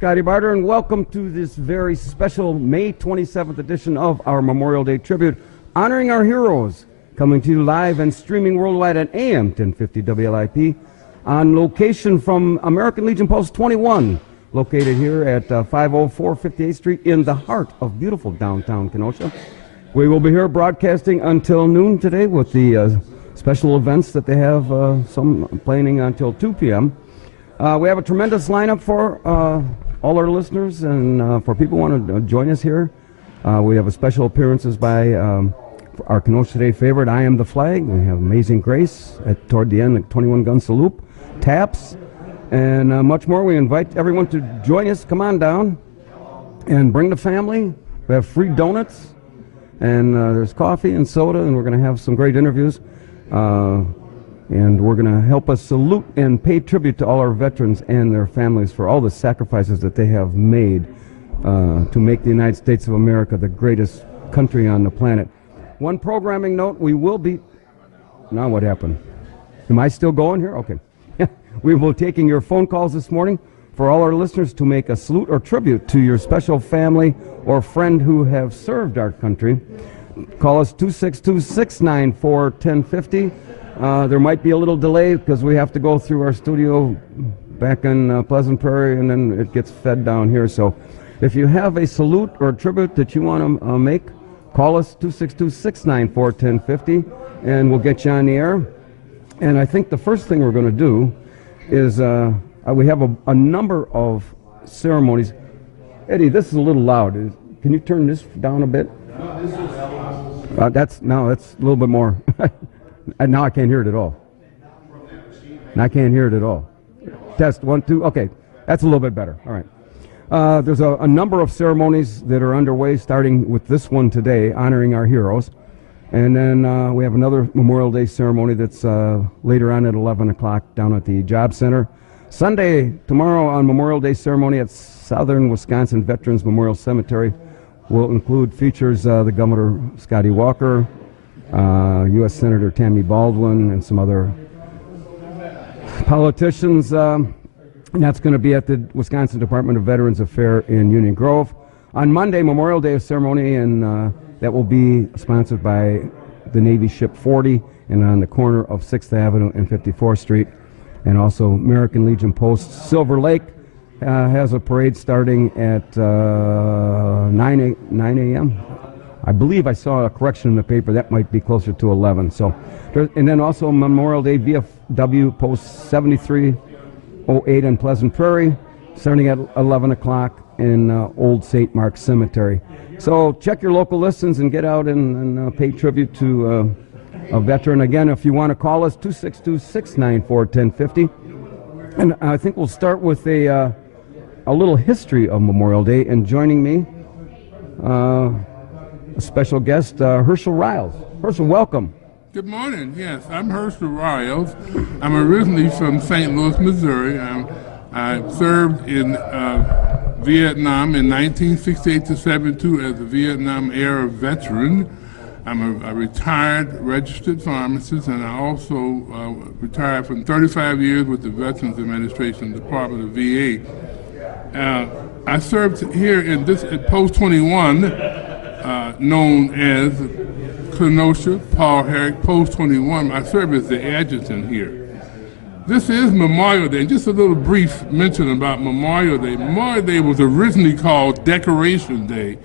Scotty Barter, and welcome to this very special May 27th edition of our Memorial Day Tribute, honoring our heroes, coming to you live and streaming worldwide at AM 1050 WLIP, on location from American Legion Post 21, located here at 504 58th Street in the heart of beautiful downtown Kenosha. We will be here broadcasting until noon today with the special events that they have, some planning until 2 p.m. We have a tremendous lineup for all our listeners and for people who want to join us here. We have a special appearances by our Kenosha Day favorite, I Am the Flag. We have Amazing Grace toward the end, 21 Gun Salute, Taps, and much more. We invite everyone to join us. Come on down and bring the family. We have free donuts, and there's coffee and soda, and we're going to have some great interviews. And we're going to help us salute and pay tribute to all our veterans and their families for all the sacrifices that they have made to make the United States of America the greatest country on the planet. One programming note, we will be... Now what happened? Am I still going here? Okay. We will be taking your phone calls this morning for all our listeners to make a salute or tribute to your special family or friend who have served our country. Call us 262-694-1050. There might be a little delay because we have to go through our studio back in Pleasant Prairie, and then it gets fed down here. So if you have a salute or a tribute that you want to make, call us 262-694-1050, and we'll get you on the air. And I think the first thing we're going to do is we have a number of ceremonies. Eddie, this is a little loud. Can you turn this down a bit? That's a little bit more. And now I can't hear it at all. And I can't hear it at all. Test, 1, 2. Okay, that's a little bit better. All right. There's a number of ceremonies that are underway, starting with this one today, honoring our heroes. And then we have another Memorial Day ceremony that's later on at 11 o'clock down at the Job Center. Sunday, tomorrow on Memorial Day ceremony at Southern Wisconsin Veterans Memorial Cemetery will include features the Governor Scotty Walker, U.S. Senator Tammy Baldwin, and some other politicians. And that's going to be at the Wisconsin Department of Veterans Affairs in Union Grove. On Monday, Memorial Day ceremony, and that will be sponsored by the Navy Ship 40 and on the corner of 6th Avenue and 54th Street. And also American Legion Post Silver Lake has a parade starting at 9 a.m. I believe I saw a correction in the paper. That might be closer to 11. So, and then also Memorial Day VFW Post 7308 in Pleasant Prairie, starting at 11 o'clock in Old St. Mark's Cemetery. So check your local listings and get out and pay tribute to a veteran. Again, if you want to call us, 262-694-1050. And I think we'll start with a little history of Memorial Day. And joining me, a special guest, Herschel Riles. Herschel, welcome. Good morning. Yes, I'm Herschel Riles. I'm originally from St. Louis, Missouri. I served in Vietnam in 1968 to 72 as a Vietnam-era veteran. I'm a retired registered pharmacist, and I also retired from 35 years with the Veterans Administration Department of VA. I served here in this at Post 21, known as Kenosha, Paul Herrick, Post 21. I served as the adjutant here. This is Memorial Day, and just a little brief mention about Memorial Day. Memorial Day was originally called Decoration Day.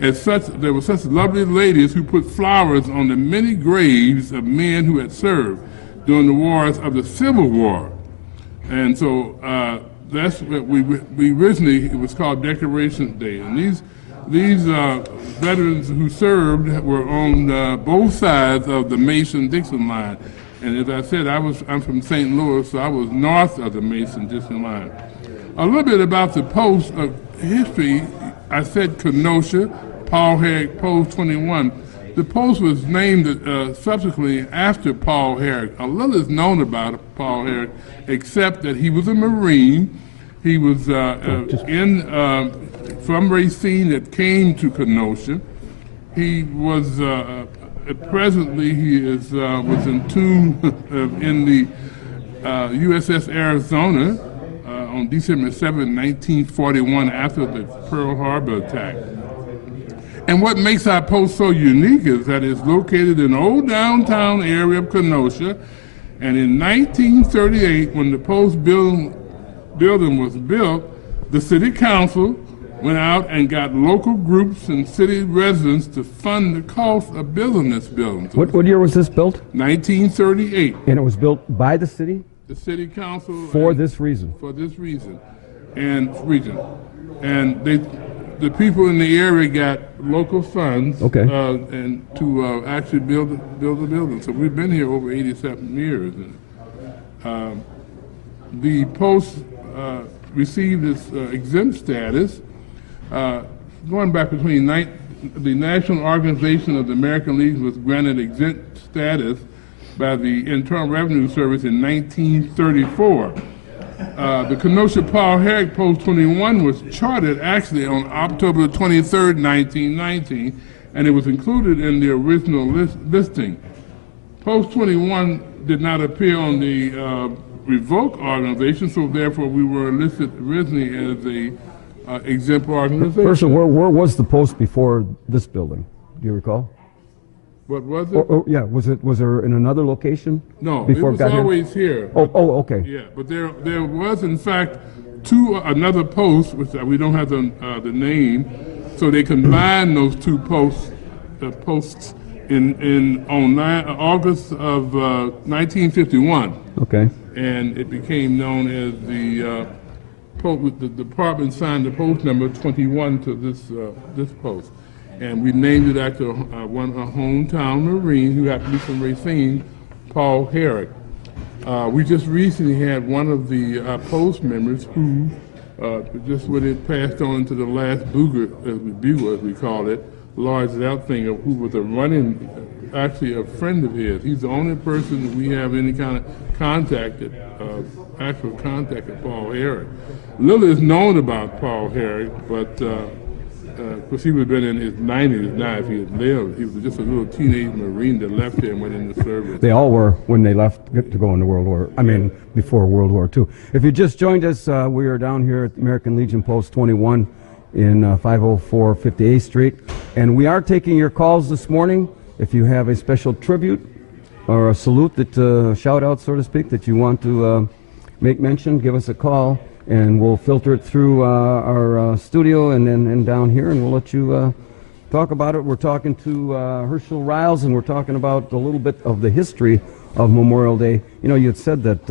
As such, there were such lovely ladies who put flowers on the many graves of men who had served during the wars of the Civil War. And so that's what we originally, it was called Decoration Day. And these veterans who served were on both sides of the Mason-Dixon line. And as I said, I'm from St. Louis, so I was north of the Mason-Dixon line. A little bit about the post of history. I said Kenosha, Paul Herrick, Post 21. The post was named subsequently after Paul Herrick. A little is known about Paul Herrick, except that he was a Marine. He was from Racine that came to Kenosha. He was presently he is was entombed in the USS Arizona on December 7, 1941, after the Pearl Harbor attack. And what makes our post so unique is that it's located in the old downtown area of Kenosha. And in 1938, when the post building was built, the city council went out and got local groups and city residents to fund the cost of building this building. So What year was this built? 1938. And it was built by the city? The city council. For this reason? For this reason. And the people in the area got local funds and to actually build the building. So we've been here over 87 years. And, the post received its exempt status going back between the National Organization of the American Legion was granted exempt status by the Internal Revenue Service in 1934. The Kenosha Paul Herrick Post 21 was chartered actually on October 23rd, 1919, and it was included in the original listing. Post 21 did not appear on the revoked organization, so therefore we were listed originally as a exempt organization. Person, where was the post before this building? Do you recall? What was it? Was there in another location? No, before it was always here. Okay. Yeah, but there was in fact another post, which we don't have the name, so they combined those two posts on August of 1951. Okay. And it became known as the department signed the post number 21 to this post. And we named it after a hometown Marine who happened to be from Racine, Paul Herrick. We just recently had one of the post members who, just when it passed on to the last bugle, as we call it, Lars Zeltfinger, who was actually a friend of his. He's the only person that we have any kind of actual contact with Paul Herrick. Little is known about Paul Herrick, but because he would have been in his 90s now if he had lived. He was just a little teenage Marine that left here and went into service. They all were when they left to go into before World War II. If you just joined us, we are down here at American Legion Post 21 in 504 58th Street. And we are taking your calls this morning. If you have a special tribute or a salute, shout out, so to speak, that you want to make mention, give us a call. And we'll filter it through our studio and down here, and we'll let you talk about it. We're talking to Herschel Riles, and we're talking about a little bit of the history of Memorial Day. You know, you had said that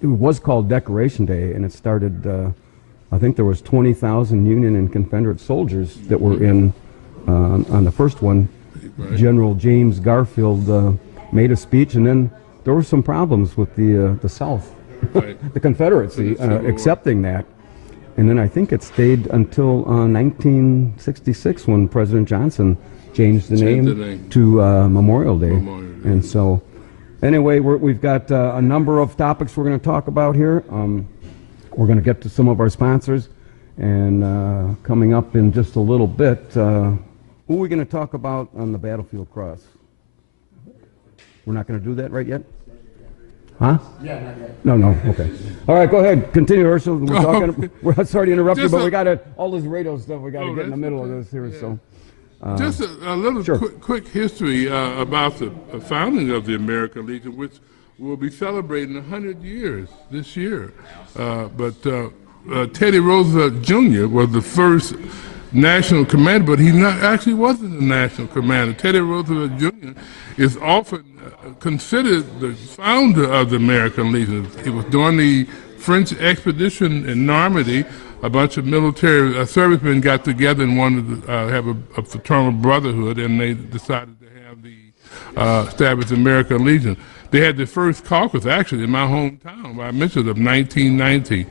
it was called Decoration Day, and it started, I think there was 20,000 Union and Confederate soldiers that were in, on the first one. Right. General James Garfield made a speech, and then there were some problems with the South. Right. The Confederacy accepting that. And then I think it stayed until 1966 when President Johnson changed the name to Memorial Day. And so, anyway, we've got a number of topics we're going to talk about here. We're going to get to some of our sponsors. And coming up in just a little bit, who are we going to talk about on the Battlefield Cross? We're not going to do that right yet? Huh? Yeah, not yet. No, okay. All right, go ahead. Continue, Herschel. We're talking. We're sorry to interrupt you, but we got all this radio stuff we got to get in the middle of this here. Yeah. So, just a little quick history about the founding of the American Legion, which will be celebrating 100 years this year. But Teddy Roosevelt Jr. was the first national commander, but he actually wasn't a national commander. Teddy Roosevelt Jr. is often considered the founder of the American Legion. It was during the French expedition in Normandy. A bunch of military servicemen got together and wanted to have a fraternal brotherhood, and they decided to have the established American Legion. They had the first caucus actually in my hometown, where I mentioned, of 1990.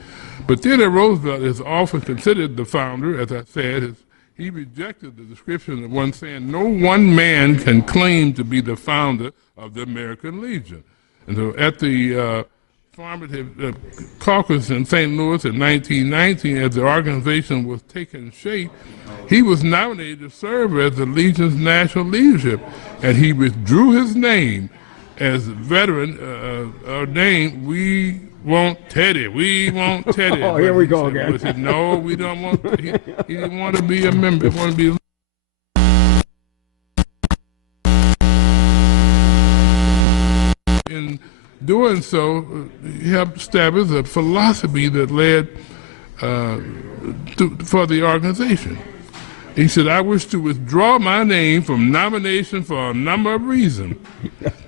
But Theodore Roosevelt is often considered the founder, as I said. He rejected the description of one saying, no one man can claim to be the founder of the American Legion. And so at the formative caucus in St. Louis in 1919, as the organization was taking shape, he was nominated to serve as the Legion's national leadership, and he withdrew his name as veteran ordained, we want Teddy. We want Teddy. Oh, here we go again. He said, no, we don't want. He didn't want to be a member. He wanted to be. In doing so, he helped establish a philosophy that led for the organization. He said, I wish to withdraw my name from nomination for a number of reasons.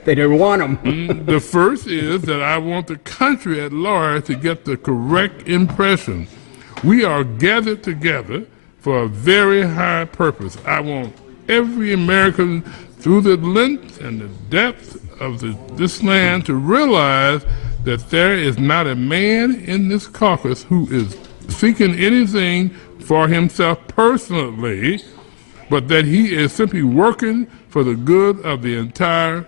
They didn't want him. The first is that I want the country at large to get the correct impression. We are gathered together for a very high purpose. I want every American through the length and the depth of this land to realize that there is not a man in this caucus who is seeking anything for himself personally, but that he is simply working for the good of the entire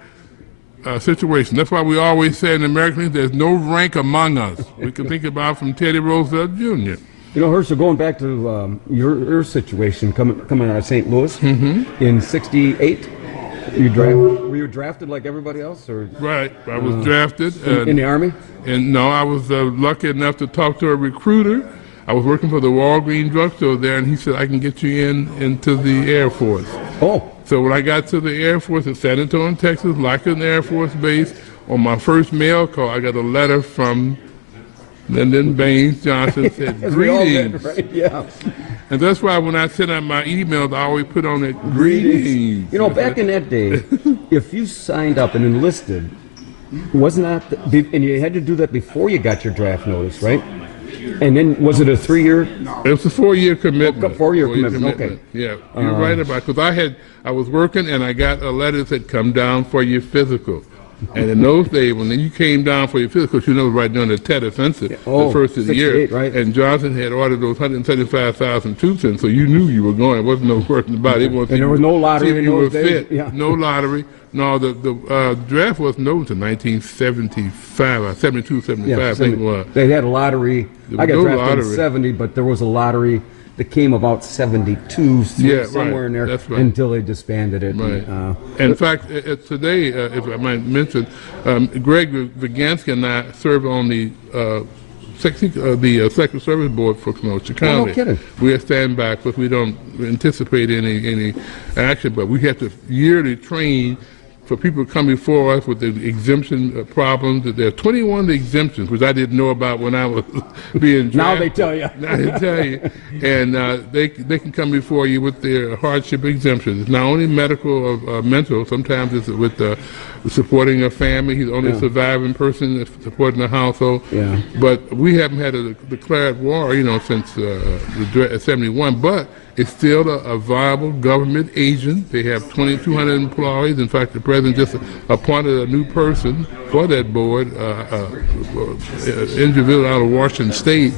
situation. That's why we always say in American, there's no rank among us. We can think about from Teddy Roosevelt Jr. You know, Herschel, going back to your situation coming out of St. Louis in '68, were you drafted like everybody else, or? Right, I was drafted in the Army. And no, I was lucky enough to talk to a recruiter. I was working for the Walgreens drugstore there, and he said, I can get you into the Air Force. Oh. So when I got to the Air Force in San Antonio, Texas, Lockton Air Force Base, on my first mail call, I got a letter from Lyndon Baines Johnson said, greetings. Right? Yeah. And that's why when I sent out my emails, I always put on it, greetings. You know, back in that day, if you signed up and enlisted, wasn't that, and you had to do that before you got your draft notice, right? And then, was it a 3-year? It was a 4-year commitment. 4-year commitment, okay. Yeah, you're right about it. Because I was working and I got a letter that said, come down for your physical. And in those days, when you came down for your physical, you know, right during the Tet Offensive, the first of the year, right. And Johnson had ordered those 175,000 troops in, so you knew you were going. There wasn't no question about it. And there was no lottery in those days. Fit. Yeah. No lottery. No, the draft wasn't over until 1975, 72, 75, I think it was. They had a lottery. I got drafted lottery. in 70, but there was a lottery that came about 72, somewhere in there, That's right. Until they disbanded it. Right. In fact, today, if I might mention, Greg Vigansky and I serve on the Secret Service Board for Kenosha County. Oh, no kidding. We stand back, but we don't anticipate any action, but we have to yearly train for people to come before us with the exemption problems. There are 21 exemptions, which I didn't know about when I was being drafted. Now they tell you. Now they tell you. And they can come before you with their hardship exemptions. It's not only medical or mental. Sometimes it's with supporting a family. He's the only surviving person that's supporting a household. Yeah. But we haven't had a declared war, since 71. But it's still a viable government agent. They have 2,200 employees. In fact, the president just appointed a new person for that board, individual out of Washington State.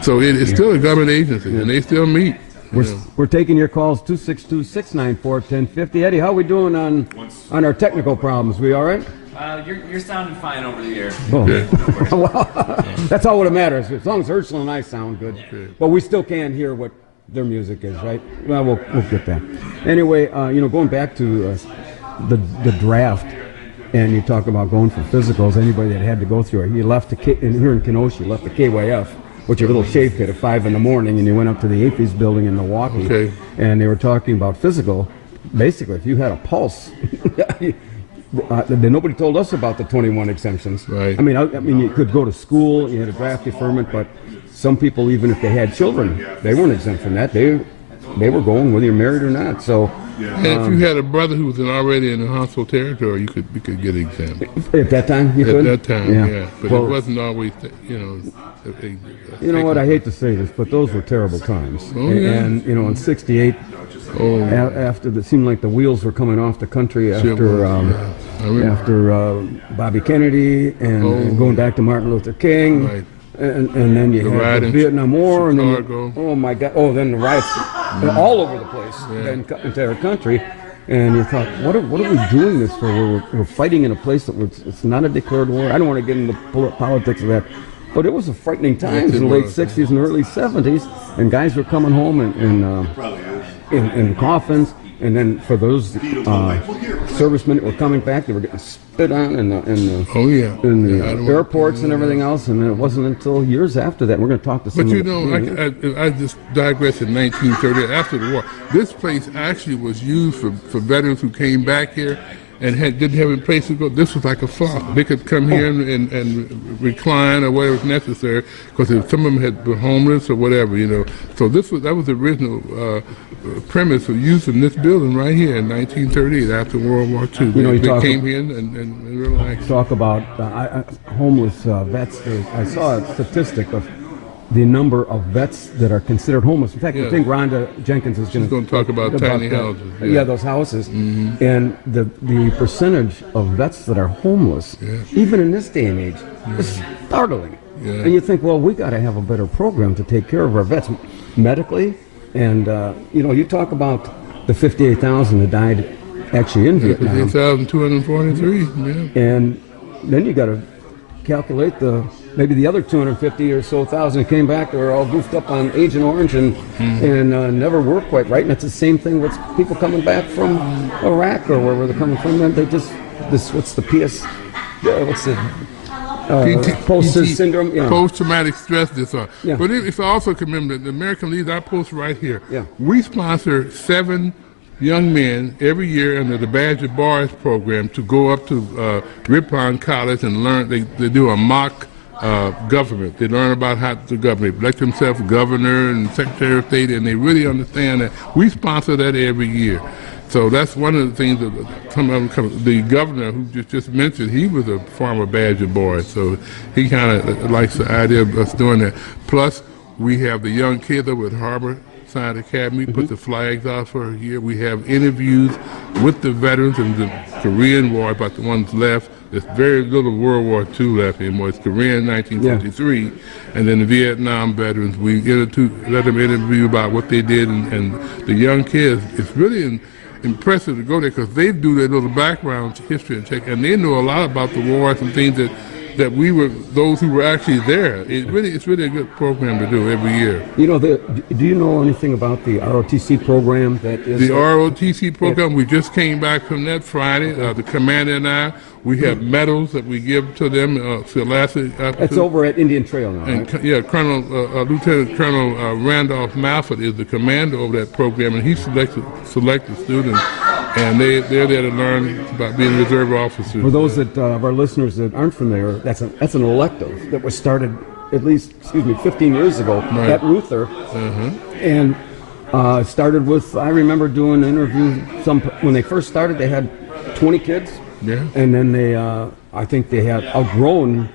So it is still a government agency, and they still meet. We're taking your calls, 262-694-1050. Eddie, how are we doing on our technical problems? We all right? You're sounding fine over the air. Oh. Well, that's all that matters. As long as Herschel and I sound good. But we still can't hear what their music is, right? Well, we'll get that. Anyway, going back to the draft, and you talk about going for physicals. Anybody that had to go through it, he left here in Kenosha, left the KYF, which is a little shave pit at 5 in the morning, and you went up to the APHIS building in Milwaukee, and they were talking about physical. Basically, if you had a pulse, nobody told us about the 21 exemptions. Right. I mean, you could go to school, you had a draft deferment, but some people, even if they had children, they weren't exempt from that. They were going whether you're married or not. So, and if you had a brother who was already in the hostile territory, you could get exempt. At that time, you could? At that time, yeah. But it wasn't always, You know what? I hate to say this, but those were terrible times. Oh, yeah. And in '68, after it seemed like the wheels were coming off the country after Bobby Kennedy and going back to Martin Luther King. Right. And then you had the Vietnam War, and then oh my God! Oh, then the riots all over the place, the entire country, and you thought, what are we doing this for? We're fighting in a place that it's not a declared war. I don't want to get into politics of that, but it was a frightening times in the late '60s and early '70s, and guys were coming home in coffins. And then for those servicemen that were coming back, they were getting spit on in the Oh yeah. in the I don't airports and everything else, and it wasn't until years after that. We're going to talk to some. But you of the- know, I just digress in 1930, after the war. This place actually was used for veterans who came back here and didn't have a place to go. This was like a farm. They could come here and recline or whatever was necessary, because some of them had been homeless or whatever, you know. So that was the original premise for using this building right here in 1938 after World War II. You know, they came here and relaxed. Talk about homeless vets. I saw a statistic of the number of vets that are considered homeless. In fact, I think Rhonda Jenkins is going to talk about tiny houses. Yeah, those houses. And the percentage of vets that are homeless, even in this day and age, is startling. And you think, well, we got to have a better program to take care of our vets medically. And, you know, you talk about the 58,000 that died actually in Vietnam. 58,243, yeah. And then you got to calculate maybe the other 250 or so thousand came back. They were all goofed up on Agent Orange and never were quite right. And it's the same thing with people coming back from Iraq or wherever they're coming from. And they just what's the PS? What's the post syndrome? Yeah. Post-traumatic stress disorder. Yeah. But if I also can remember, the American Legion, I post right here. Yeah. We sponsor 7 young men every year under the Badger Bars program to go up to Ripon College and learn. They do a mock government. They learn about how to govern. They elect themselves governor and secretary of state, and they really understand that. We sponsor that every year. So that's one of the things that the governor who just mentioned, he was a former Badger boy, so he kind of likes the idea of us doing that. Plus, we have the young kids over at Harbor Side Academy, put the flags out for a year. We have interviews with the veterans in the Korean War, about the ones left. There's very little World War II left anymore. It's Korean 1953, and then the Vietnam veterans. We let them interview about what they did, and the young kids. It's really impressive to go there because they do their little background history and check, and they know a lot about the wars and things that we were those who were actually there. It's really a good program to do every year. You know, do you know anything about the ROTC program that is? The ROTC program, we just came back from that Friday. The commander and I, we have medals that we give to them. It's over at Indian Trail now, and, right? Yeah, Lieutenant Colonel Randolph Malford is the commander over that program, and he selected students, and they're there to learn about being reserve officers. For those of our listeners that aren't familiar, that's an elective that was started at least 15 years ago at Ruther, and started with. I remember doing an interview. When they first started, they had 20 kids. Yeah. And then I think they had outgrown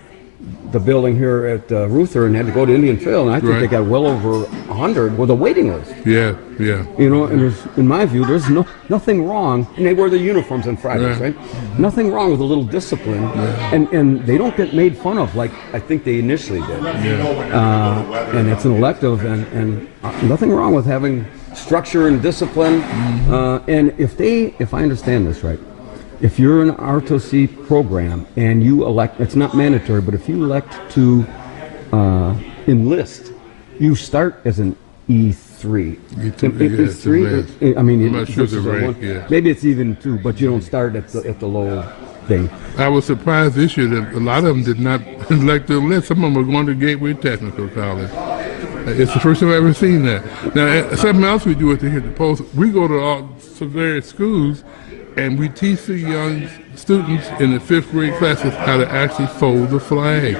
the building here at Ruther and had to go to Indian Trail, and I think they got well over 100 with a waiting list. Yeah. You know, and in my view, there's nothing wrong, and they wear their uniforms on Fridays, right? Nothing wrong with a little discipline, and they don't get made fun of like I think they initially did. And it's an elective, and nothing wrong with having structure and discipline. And if I understand this right, if you're in an ROTC program and you elect, it's not mandatory, but if you elect to enlist, you start as an E3. E3? I mean, I'm not sure the rank, maybe it's even 2, but you don't start at the low thing. I was surprised this year that a lot of them did not elect to enlist. Some of them were going to Gateway Technical College. It's the first time I've ever seen that. Now, something else we do at the Post, we go to some various schools, and we teach the young students in the 5th grade classes how to actually fold the flag.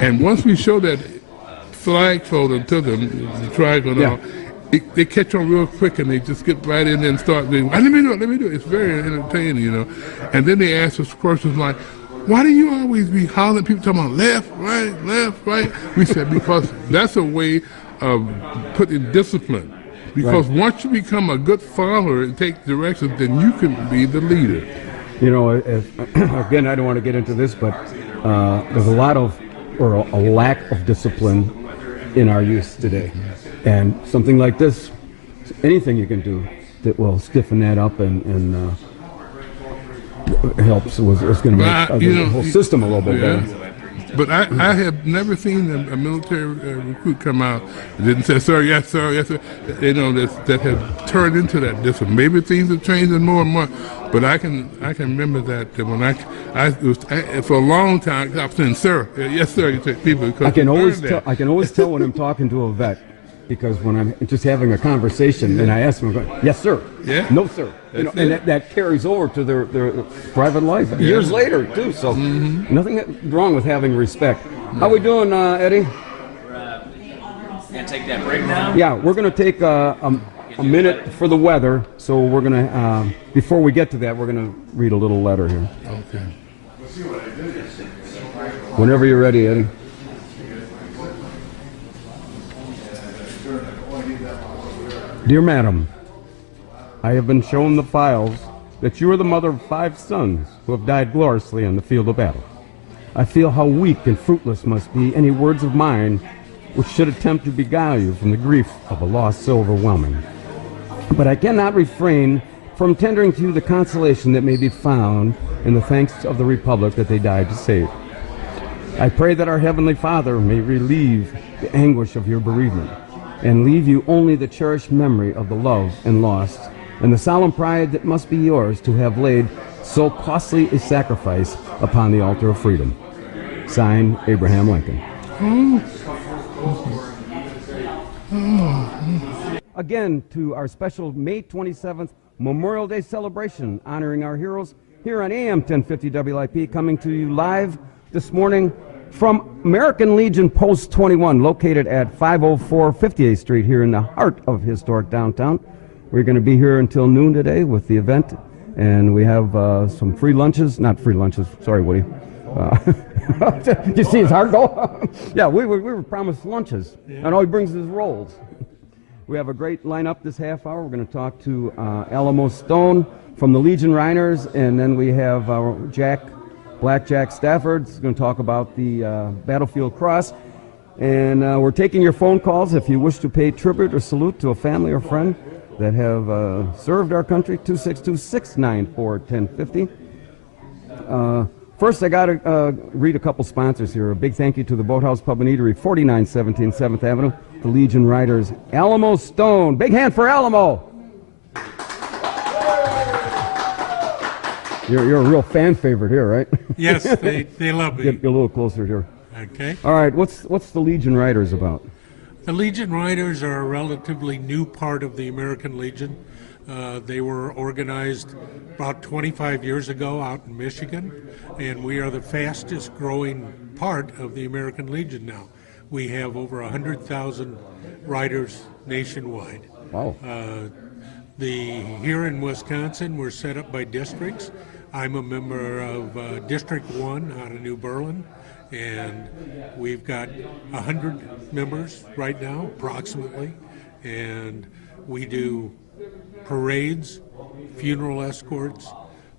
And once we show that flag folding to them, the triangle and all, they catch on real quick, and they just get right in there and start doing, let me do it. It's very entertaining, you know. And then they ask us questions like, why do you always be hollering, people talking about left, right? We said, because that's a way of putting discipline. Because once you become a good follower and take directions, then you can be the leader. You know, again, I don't want to get into this, but there's a lack of discipline in our youth today. And something like this, anything you can do that will stiffen that up and helps, is going to make the whole system a little bit better. But I have never seen a military recruit come out and didn't say, sir, yes, sir, yes, sir. That have turned into that discipline. Maybe things have changed more and more, but I can remember that when I for a long time I was saying, sir, yes, sir, you take people. I can always tell when I'm talking to a vet. Because when I'm just having a conversation and I ask them, yes, sir, no, sir, and that carries over to their private life years later, too. So nothing wrong with having respect. How we doing, Eddie? We're going to take that break now? Yeah, we're going to take a minute for the weather. So we're going to, before we get to that, we're going to read a little letter here. Okay. Whenever you're ready, Eddie. Dear Madam, I have been shown the files that you are the mother of 5 sons who have died gloriously on the field of battle. I feel how weak and fruitless must be any words of mine which should attempt to beguile you from the grief of a loss so overwhelming. But I cannot refrain from tendering to you the consolation that may be found in the thanks of the Republic that they died to save. I pray that our Heavenly Father may relieve the anguish of your bereavement, and leave you only the cherished memory of the loved and lost, and the solemn pride that must be yours to have laid so costly a sacrifice upon the altar of freedom. Signed, Abraham Lincoln. Again, to our special May 27th Memorial Day celebration honoring our heroes here on AM 1050 WIP, coming to you live this morning from American Legion Post 21, located at 504 58th Street here in the heart of historic downtown. We're going to be here until noon today with the event, and we have some free lunches. Not free lunches, sorry, Woody. You see his heart go? Yeah, we were promised lunches, and all he brings is rolls. We have a great lineup this half hour. We're going to talk to Alamo Stone from the Legion Rhiners, and then we have Black Jack Stafford's going to talk about the Battlefield Cross. And we're taking your phone calls if you wish to pay tribute or salute to a family or friend that have served our country. 262-694-1050. First, I got to read a couple sponsors here. A big thank you to the Boathouse Pub and Eatery, 4917 7th Avenue, the Legion Riders, Alamo Stone. Big hand for Alamo. You're a real fan favorite here, right? Yes, they love me. Get a little closer here. Okay. All right, what's the Legion Riders about? The Legion Riders are a relatively new part of the American Legion. They were organized about 25 years ago out in Michigan, and we are the fastest growing part of the American Legion now. We have over 100,000 riders nationwide. Wow. Here in Wisconsin, we're set up by districts. I'm a member of District 1 out of New Berlin, and we've got 100 members right now, approximately, and we do parades, funeral escorts,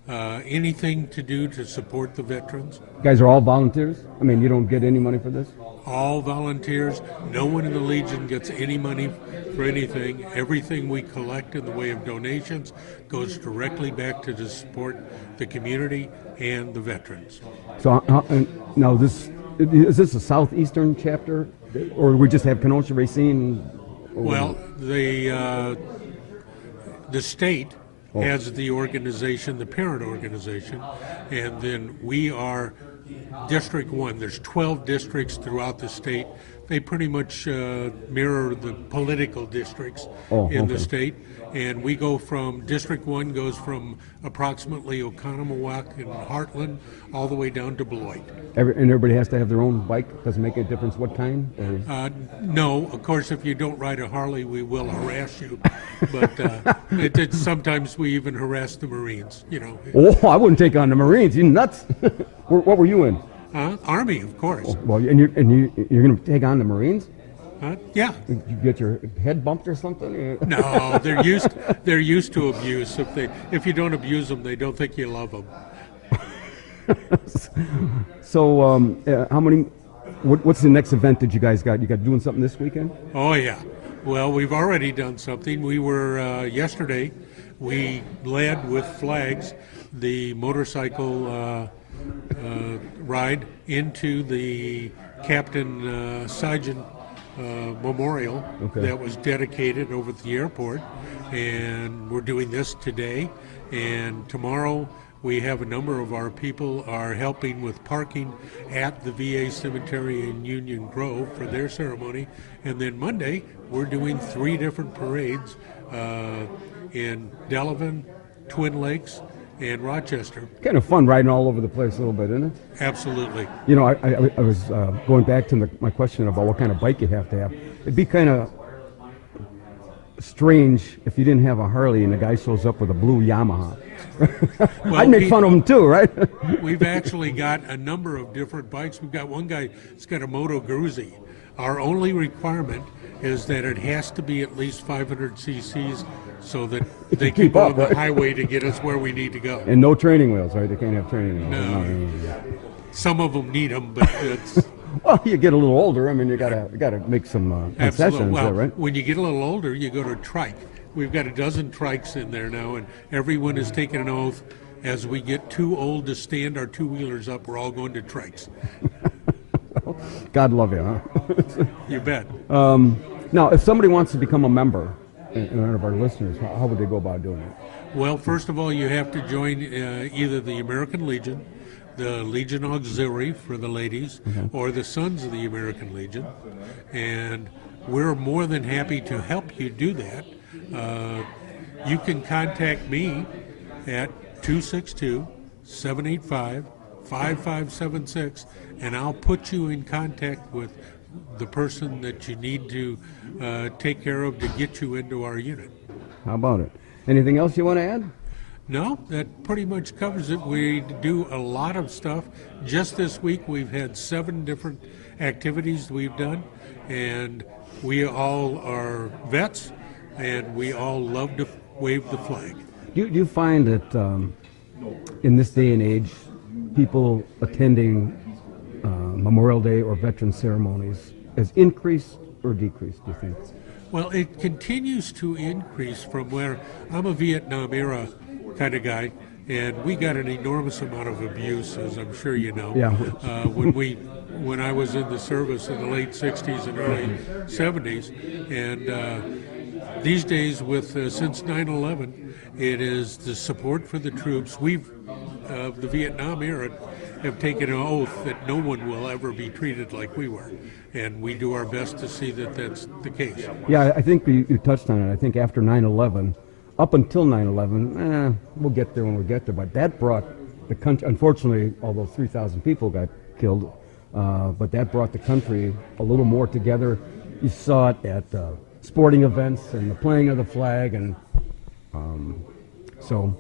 anything to do to support the veterans. You guys are all volunteers? I mean, you don't get any money for this? All volunteers. No one in the Legion gets any money for anything. Everything we collect in the way of donations goes directly back to support the community and the veterans. So now is this a southeastern chapter, or do we just have Kenosha, Racine? Well, the state has the organization, the parent organization, and then we are District 1. There's 12 districts throughout the state. They pretty much mirror the political districts in the state. And we go from, District 1 goes from approximately Oconomowoc and Heartland all the way down to Beloit. And everybody has to have their own bike? Doesn't make a difference what kind? No, of course, if you don't ride a Harley, we will harass you. But sometimes we even harass the Marines, you know. Oh, I wouldn't take on the Marines. You nuts? What were you in? Army, of course. Oh, well, and you're going to take on the Marines? Yeah. Did you get your head bumped or something? No, they're used to abuse. If you don't abuse them, they don't think you love them. So, how many? What's the next event that you guys got? You got doing something this weekend? Oh yeah. Well, we've already done something. We were yesterday. We led with flags the motorcycle ride into the Captain Sargent memorial that was dedicated over at the airport, and we're doing this today. And tomorrow we have a number of our people are helping with parking at the VA cemetery in Union Grove for their ceremony. And then Monday we're doing 3 different parades in Delavan, Twin Lakes, and Rochester. Kind of fun riding all over the place a little bit, isn't it? Absolutely. You know, I was going back to my question about what kind of bike you have to have. It'd be kind of strange if you didn't have a Harley and the guy shows up with a blue Yamaha. Well, I'd make fun of him too, right? We've actually got a number of different bikes. We've got one guy that's got a Moto Guzzi. Our only requirement is that it has to be at least 500 cc's so that they can keep go up, on the right? highway to get us where we need to go. And no training wheels, right? They can't have training wheels. No. Some of them need them, but it's Well, you get a little older. I mean, you gotta make some concessions, absolutely. Well, right? when you get a little older, you go to trike. We've got a dozen trikes in there now, and everyone has taken an oath. As we get too old to stand our 2-wheelers up, we're all going to trikes. Well, God love you, huh? You bet. Now, if somebody wants to become a member, one of our listeners, how would they go about doing it? Well, first of all, you have to join either the American Legion, the Legion Auxiliary for the ladies, or the Sons of the American Legion. And we're more than happy to help you do that. You can contact me at 262-785-5576, and I'll put you in contact with the person that you need to take care of to get you into our unit. How about it? Anything else you want to add? No, that pretty much covers it. We do a lot of stuff. Just this week we've had 7 different activities we've done, and we all are vets, and we all love to wave the flag. Do you find that in this day and age, people attending Memorial Day or veteran ceremonies has increased or decreased, do you think? Well, it continues to increase from where I'm a Vietnam era kind of guy, and we got an enormous amount of abuse, as I'm sure you know. Yeah. When I was in the service in the late 60s and early 70s, and these days with since 9/11, it is the support for the troops. We've the Vietnam era have taken an oath that no one will ever be treated like we were, and we do our best to see that that's the case. Yeah, I think you touched on it. I think after 9/11, up until 9/11, we'll get there when we get there, but that brought the country, unfortunately, although 3,000 people got killed, but that brought the country a little more together. You saw it at sporting events and the playing of the flag, and so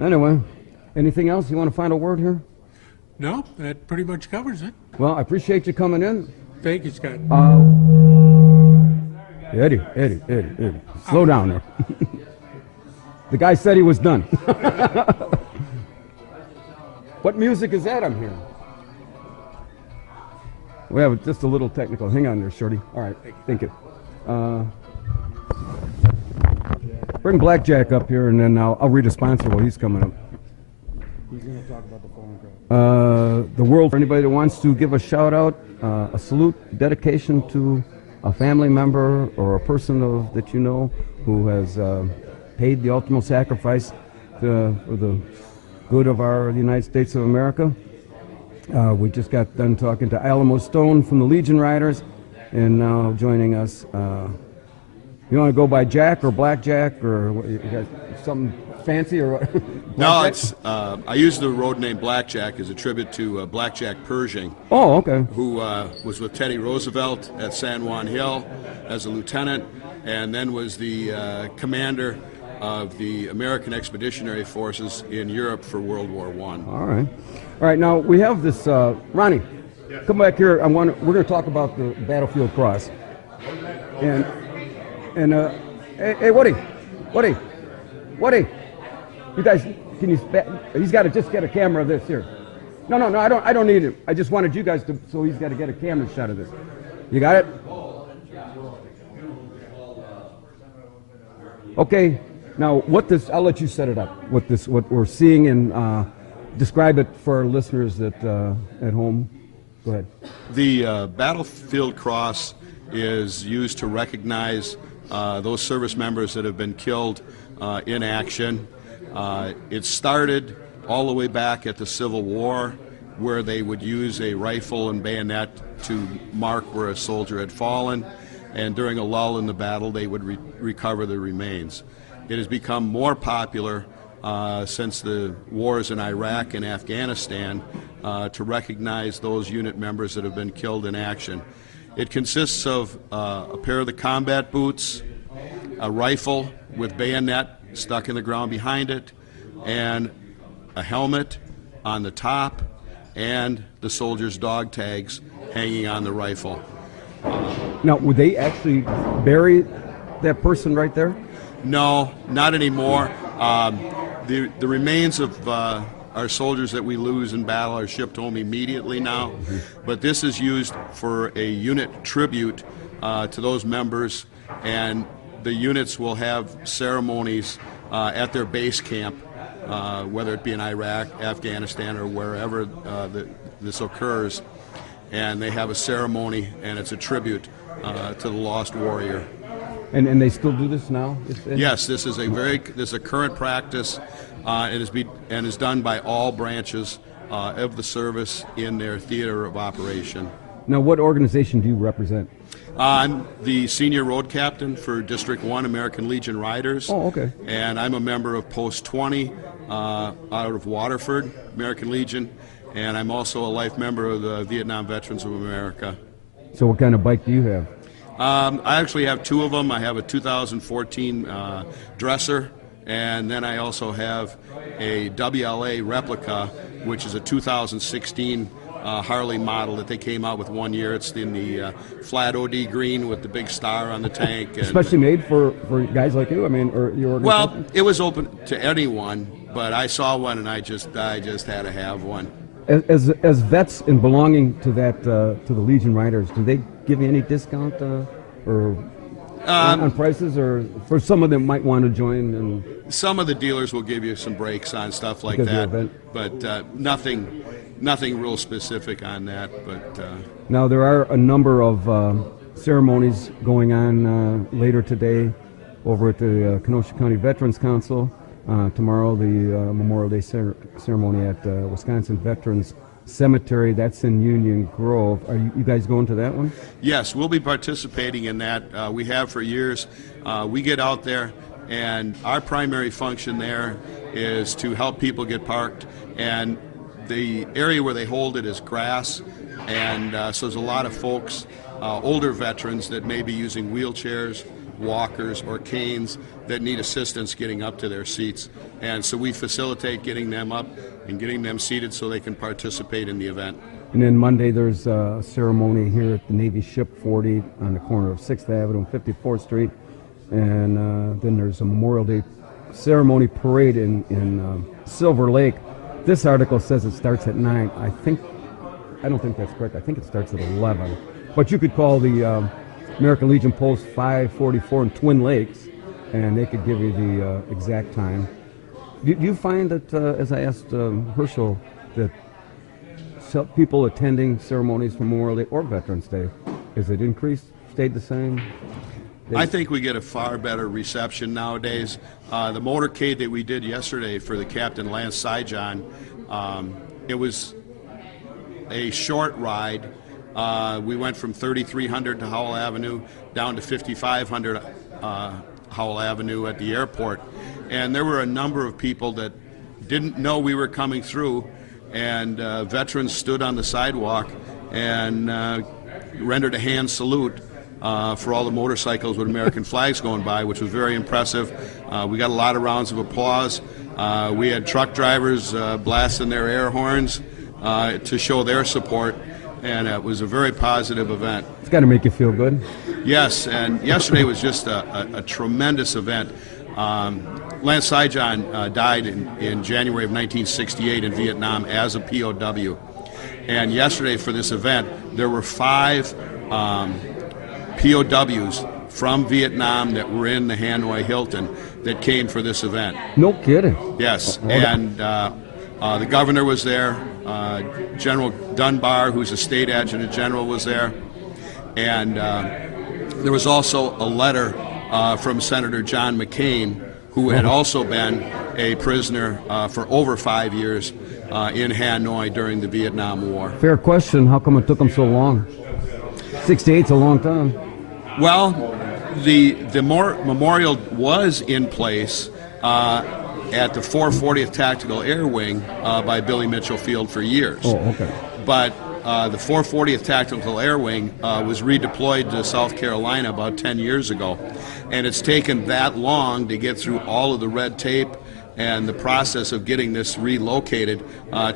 anyway, anything else? You want to find a word here? No, that pretty much covers it. Well, I appreciate you coming in. Thank you, Scott. Eddie, slow down there. The guy said he was done. What music is that I'm hearing? We have just a little technical. Hang on there, Shorty. All right, thank you. Bring Blackjack up here, and then I'll read a sponsor while he's coming up. He's going to talk about the phone call. The world, for anybody that wants to give a shout out, a salute, dedication to a family member or a person that you know who has paid the ultimate sacrifice for the good of the United States of America. We just got done talking to Alamo Stone from the Legion Riders, and now joining us. You want to go by Jack or Blackjack, or what, you got something fancy or what? No, it's I use the road name Blackjack as a tribute to Blackjack Pershing. Oh, okay. Who was with Teddy Roosevelt at San Juan Hill as a lieutenant, and then was the commander of the American Expeditionary Forces in Europe for World War I. All right. Now we have this. Ronnie, come back here. We're going to talk about the Battlefield Cross. And hey, Woody, you guys, can you? He's got to just get a camera of this here. No, I don't need it. I just wanted you guys to. So he's got to get a camera shot of this. You got it? Okay. Now, I'll let you set it up. What we're seeing in describe it for our listeners that at home. Go ahead. The Battlefield Cross is used to recognize those service members that have been killed in action. It started all the way back at the Civil War, where they would use a rifle and bayonet to mark where a soldier had fallen, and during a lull in the battle, they would recover the remains. It has become more popular since the wars in Iraq and Afghanistan to recognize those unit members that have been killed in action. It consists of a pair of the combat boots, a rifle with bayonet stuck in the ground behind it, and a helmet on the top, and the soldier's dog tags hanging on the rifle. Now, would they actually bury that person right there? No, not anymore. The remains of our soldiers that we lose in battle are shipped home immediately now, but this is used for a unit tribute to those members, and the units will have ceremonies at their base camp, whether it be in Iraq, Afghanistan, or wherever this occurs, and they have a ceremony, and it's a tribute to the lost warrior. And they still do this now? Yes, this is a current practice, and is done by all branches of the service in their theater of operation. Now, what organization do you represent? I'm the senior road captain for District 1 American Legion Riders. Oh, okay. And I'm a member of Post 20 out of Waterford, American Legion, and I'm also a life member of the Vietnam Veterans of America. So what kind of bike do you have? I actually have two of them. I have a 2014 Dresser, and then I also have a WLA replica, which is a 2016 Harley model that they came out with 1 year. It's in the flat OD green with the big star on the tank. And, especially made for guys like you, I mean, or your organization? well, it was open to anyone, but I saw one and I just had to have one. As vets and belonging to that to the Legion Riders, do they give you any discount or on prices, or for some of them might want to join? And some of the dealers will give you some breaks on stuff like that, but nothing real specific on that. But now there are a number of ceremonies going on later today over at the Kenosha County Veterans Council. Tomorrow, the Memorial Day ceremony at Wisconsin Veterans Cemetery. That's in Union Grove. Are you guys going to that one? Yes, we'll be participating in that. We have for years. We get out there, and our primary function there is to help people get parked. And the area where they hold it is grass, and so there's a lot of folks, older veterans that may be using wheelchairs, walkers, or canes that need assistance getting up to their seats. And so we facilitate getting them up and getting them seated so they can participate in the event. And then Monday there's a ceremony here at the Navy Ship 40 on the corner of 6th Avenue and 54th Street. And then there's a Memorial Day ceremony parade in Silver Lake. This article says it starts at 9. I don't think that's correct. I think it starts at 11. But you could call the American Legion Post 544 in Twin Lakes, and they could give you the exact time. Do you find that, as I asked Herschel, that people attending ceremonies for Memorial Day or Veterans Day, is it increased, stayed the same? I think we get a far better reception nowadays. The motorcade that we did yesterday for the Captain Lance Sijon, it was a short ride. We went from 3300 to Howell Avenue down to 5500 Howell Avenue at the airport. And there were a number of people that didn't know we were coming through, and veterans stood on the sidewalk and rendered a hand salute for all the motorcycles with American flags going by, which was very impressive. We got a lot of rounds of applause. We had truck drivers blasting their air horns to show their support, and it was a very positive event. It's got to make you feel good. Yes, and yesterday was just a tremendous event. Lance Sijon died in January of 1968 in Vietnam as a POW. And yesterday for this event, there were 5 POWs from Vietnam that were in the Hanoi Hilton that came for this event. No kidding. Yes, and The governor was there. General Dunbar, who's a state adjutant general, was there. And there was also a letter from Senator John McCain, who had also been a prisoner for over 5 years in Hanoi during the Vietnam War. Fair question. How come it took them so long? 68's a long time. Well, the memorial was in place at the 440th Tactical Air Wing by Billy Mitchell Field for years. Oh, okay. But the 440th Tactical Air Wing was redeployed to South Carolina about 10 years ago. And it's taken that long to get through all of the red tape and the process of getting this relocated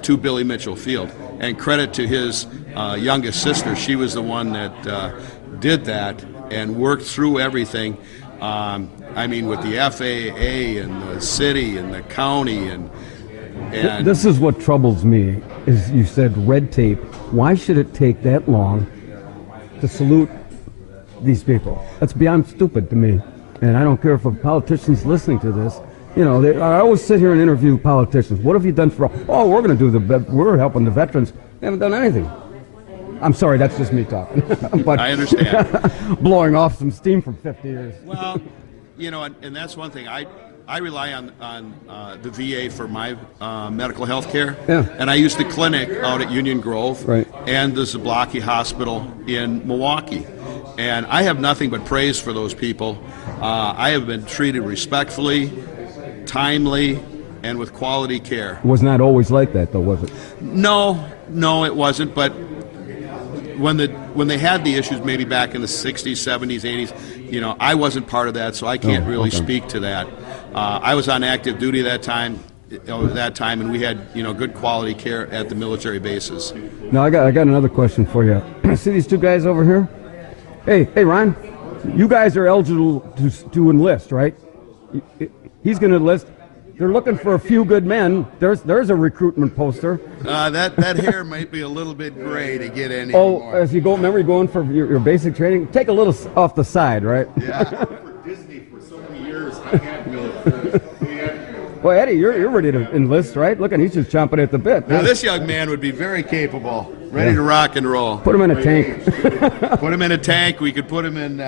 to Billy Mitchell Field. And credit to his youngest sister. She was the one that did that and worked through everything. I mean, with the FAA and the city and the county and this is what troubles me, is you said red tape. Why should it take that long to salute these people? That's beyond stupid to me. And I don't care if a politician's listening to this. You know, I always sit here and interview politicians. What have you done for? Oh, we're going to do we're helping the veterans. They haven't done anything. I'm sorry, that's just me talking. But I understand. Blowing off some steam from 50 years. Well, you know, and that's one thing. I rely on the VA for my medical health care. Yeah. And I use the clinic out at Union Grove right. and the Zablocki Hospital in Milwaukee. And I have nothing but praise for those people. I have been treated respectfully, timely, and with quality care. It was not always like that, though, was it? No, it wasn't. But when they had the issues, maybe back in the 60s, 70s, 80s, you know, I wasn't part of that, so I can't really speak to that. I was on active duty that time, and we had, you know, good quality care at the military bases. Now I got another question for you. See these two guys over here? Hey, Ron, you guys are eligible to enlist, right? He's going to enlist. They're looking for a few good men. There's a recruitment poster. That hair might be a little bit gray to get in anymore. As you go, remember you're going for your basic training? Take a little off the side, right? Yeah. I worked for Disney for so many years. I can't military. Well, Eddie, you're ready to enlist, right? Look, he's just chomping at the bit. Now, this young man would be very capable, ready to rock and roll. Put him in a tank. Put him in a tank. We could put him in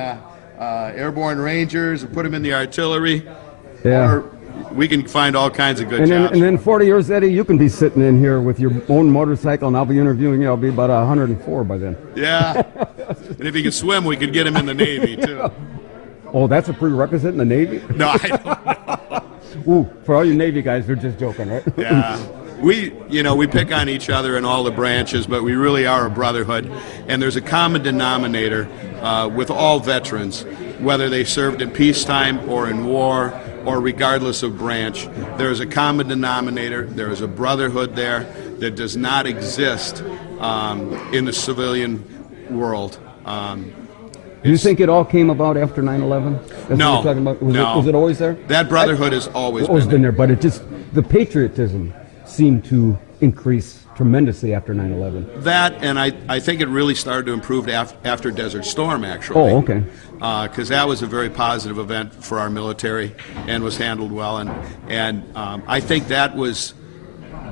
airborne rangers and put him in the artillery. Yeah. Or we can find all kinds of good jobs. And then 40 years, Eddie, you can be sitting in here with your own motorcycle, and I'll be interviewing you. I'll be about 104 by then. Yeah. And if he can swim, we could get him in the Navy, too. Oh, that's a prerequisite in the Navy? No, I don't know. Ooh, for all you Navy guys, they're just joking, right? Yeah. We pick on each other in all the branches, but we really are a brotherhood. And there's a common denominator with all veterans, whether they served in peacetime or in war, or regardless of branch. There is a common denominator. There is a brotherhood there that does not exist in the civilian world. Do you think it all came about after 9/11? No. Was it always there? That brotherhood has always been there, but the patriotism seemed to increase tremendously after 9/11. That, and I think it really started to improve after Desert Storm, actually. Oh, okay. Because that was a very positive event for our military and was handled well. And I think that was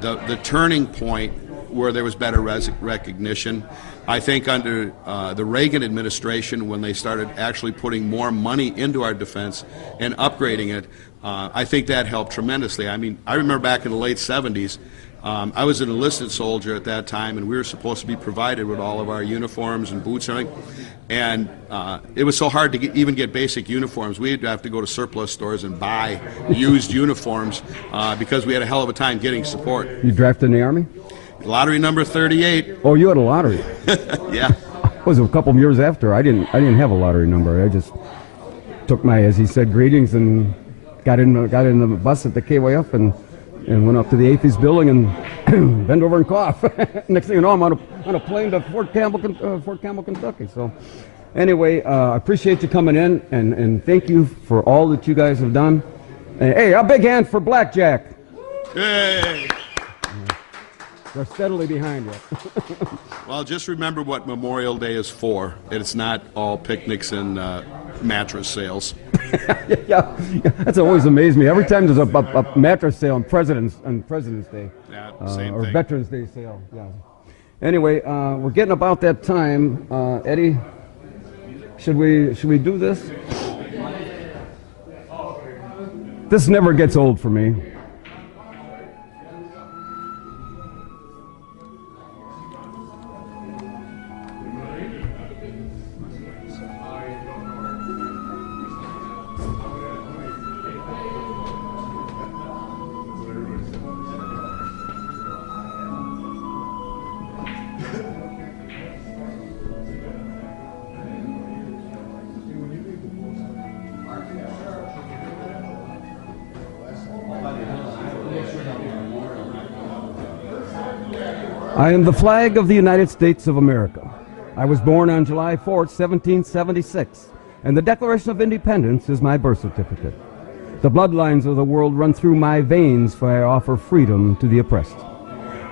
the turning point where there was better recognition. I think under the Reagan administration, when they started actually putting more money into our defense and upgrading it, I think that helped tremendously. I mean, I remember back in the late 70s, I was an enlisted soldier at that time, and we were supposed to be provided with all of our uniforms and boots and everything. And it was so hard to even get basic uniforms. We'd have to go to surplus stores and buy used uniforms because we had a hell of a time getting support. You drafted in the Army? Lottery number 38. Oh, you had a lottery? Yeah. It was a couple of years after. I didn't have a lottery number. I just took my, as he said, greetings and got in the bus at the KYF and went up to the AFIS building and bend over and cough. Next thing you know, I'm on a plane to Fort Campbell, Kentucky. So anyway, I appreciate you coming in, and thank you for all that you guys have done. Hey, a big hand for Blackjack. Hey! They're steadily behind you. Well, just remember what Memorial Day is for. It's not all picnics and mattress sales. Yeah, that's always amazed me. Every time there's a mattress sale on President's Day, Yeah, same or thing. Veterans Day sale. Yeah. Anyway, we're getting about that time. Eddie, should we do this? This never gets old for me. I am the flag of the United States of America. I was born on July 4th, 1776, and the Declaration of Independence is my birth certificate. The bloodlines of the world run through my veins, for I offer freedom to the oppressed.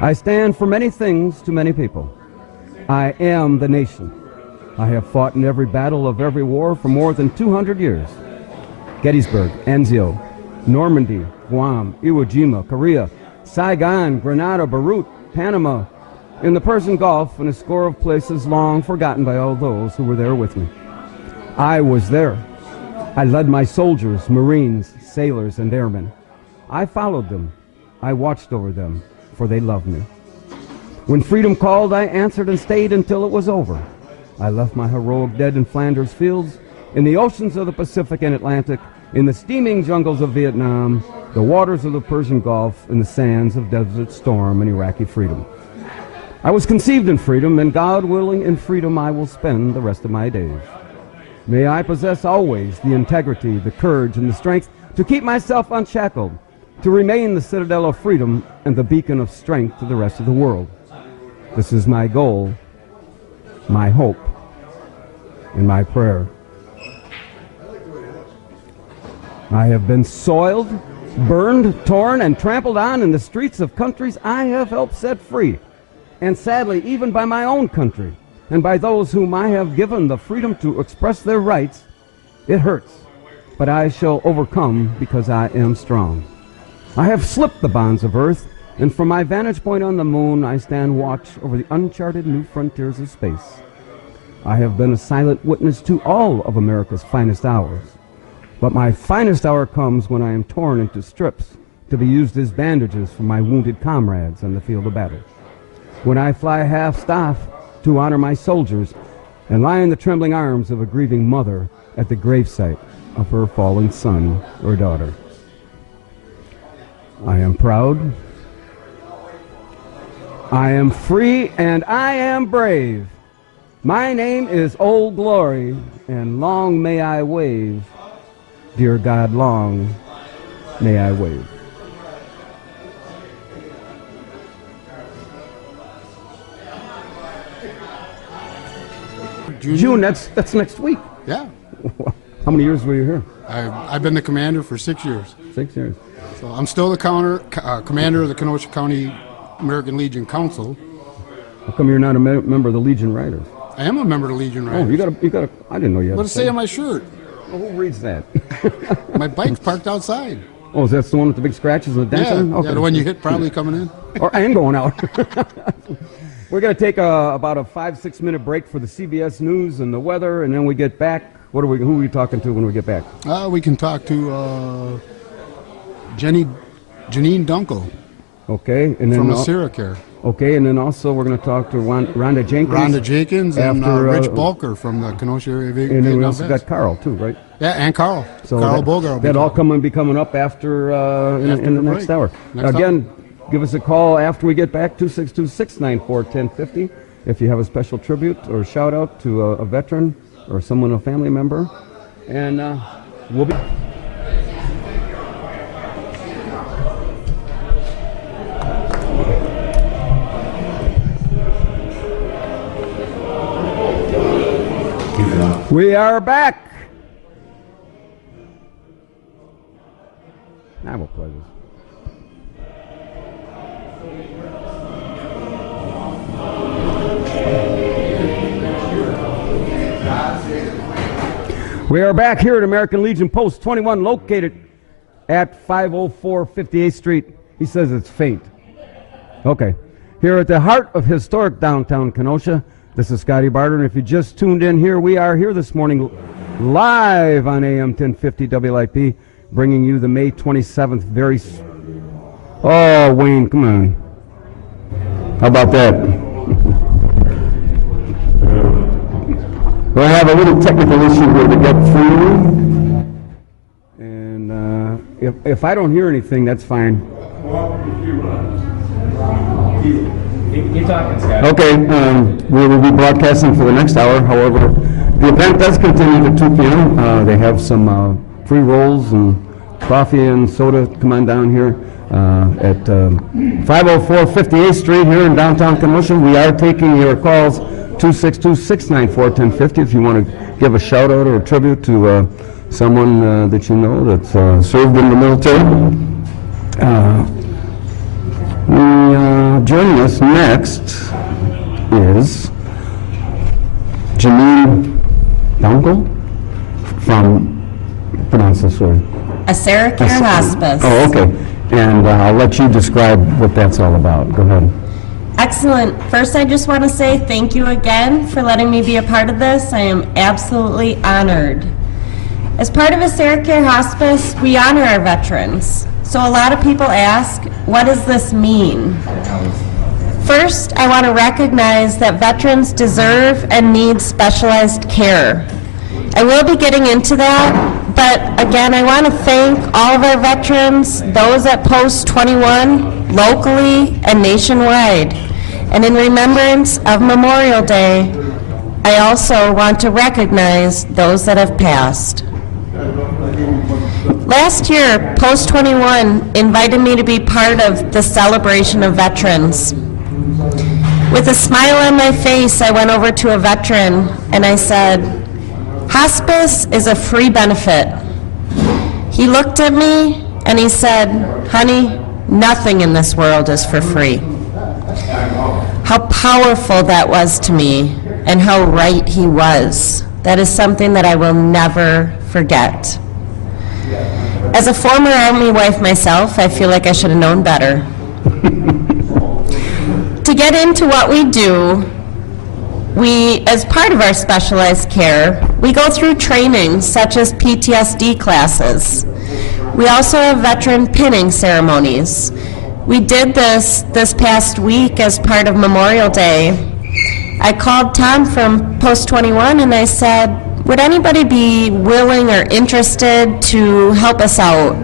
I stand for many things to many people. I am the nation. I have fought in every battle of every war for more than 200 years. Gettysburg, Anzio, Normandy, Guam, Iwo Jima, Korea, Saigon, Grenada, Beirut, Panama, in the Persian Gulf, and a score of places long forgotten by all those who were there with me. I was there. I led my soldiers, Marines, sailors, and airmen. I followed them. I watched over them, for they loved me. When freedom called, I answered and stayed until it was over. I left my heroic dead in Flanders fields, in the oceans of the Pacific and Atlantic, in the steaming jungles of Vietnam, the waters of the Persian Gulf, and the sands of Desert Storm and Iraqi freedom. I was conceived in freedom, and God willing, in freedom I will spend the rest of my days. May I possess always the integrity, the courage, and the strength to keep myself unshackled, to remain the citadel of freedom and the beacon of strength to the rest of the world. This is my goal, my hope, and my prayer. I have been soiled, burned, torn, and trampled on in the streets of countries I have helped set free, and sadly, even by my own country, and by those whom I have given the freedom to express their rights. It hurts, but I shall overcome because I am strong. I have slipped the bonds of earth, and from my vantage point on the moon, I stand watch over the uncharted new frontiers of space. I have been a silent witness to all of America's finest hours. But my finest hour comes when I am torn into strips to be used as bandages for my wounded comrades on the field of battle. When I fly half-staff to honor my soldiers and lie in the trembling arms of a grieving mother at the gravesite of her fallen son or daughter. I am proud, I am free, and I am brave. My name is Old Glory, and long may I wave. Dear God, long may I wave. June, that's next week. Yeah. How many years were you here? I've been the commander for 6 years. 6 years. So I'm still the commander of the Kenosha County American Legion Council. How come you're not a member of the Legion Riders? I am a member of the Legion Riders. Oh, you got a, I didn't know you had What does it say on my shirt? Well, who reads that? My bike's parked outside. Oh, is that the one with the big scratches and the dents Yeah, on it? Okay. yeah, the one you hit probably coming in. And going out. We're going to take about a 5-6 minute break for the CBS News and the weather, and then we get back. Who are we talking to when we get back? We can talk to Janine Dunkel Okay, and then from AseraCare. Okay, and then also we're going to talk to Rhonda Jenkins. Rhonda Jenkins and after, Rich Bulker from the Kenosha area. And then we also got Carl too, right? Yeah, and Carl. So Carl Bogar. That all be coming up after in the next hour. Again, give us a call after we get back, 262-694-1050. If you have a special tribute or shout out to a veteran or someone, a family member. And we'll be... We are back. I will play this. We are back here at American Legion Post 21, located at 504 58th Street. He says it's faint. Okay. Here at the heart of historic downtown Kenosha, this is Scotty Barter, and if you just tuned in here, we are here this morning live on AM 1050 WLIP, bringing you the May 27th Oh, Wayne, come on. How about that? We'll have a little technical issue here to get through. And if I don't hear anything, that's fine. Keep talking, Scott. Okay, we will be broadcasting for the next hour. However, the event does continue to 2 p.m. They have some free rolls and coffee and soda. Come on down here at 504 58th Street here in downtown Kenosha. We are taking your calls 262-694-1050 if you want to give a shout out or a tribute to someone that you know that's served in the military. Joining us next is Janine Dunkel from, pronounce this word. AseraCare Hospice. Oh, okay. And I'll let you describe what that's all about. Go ahead. Excellent. First, I just want to say thank you again for letting me be a part of this. I am absolutely honored. As part of AseraCare Hospice, we honor our veterans. So a lot of people ask, what does this mean? First, I want to recognize that veterans deserve and need specialized care. I will be getting into that, but again, I want to thank all of our veterans, those at Post 21, locally and nationwide. And in remembrance of Memorial Day, I also want to recognize those that have passed. Last year, Post 21 invited me to be part of the celebration of veterans. With a smile on my face, I went over to a veteran and I said, "Hospice is a free benefit." He looked at me and he said, "Honey, nothing in this world is for free." How powerful that was to me and how right he was. That is something that I will never forget. As a former Army wife myself, I feel like I should have known better. To get into what we do, as part of our specialized care, we go through training such as PTSD classes. We also have veteran pinning ceremonies. We did this past week as part of Memorial Day. I called Tom from Post 21 and I said, would anybody be willing or interested to help us out,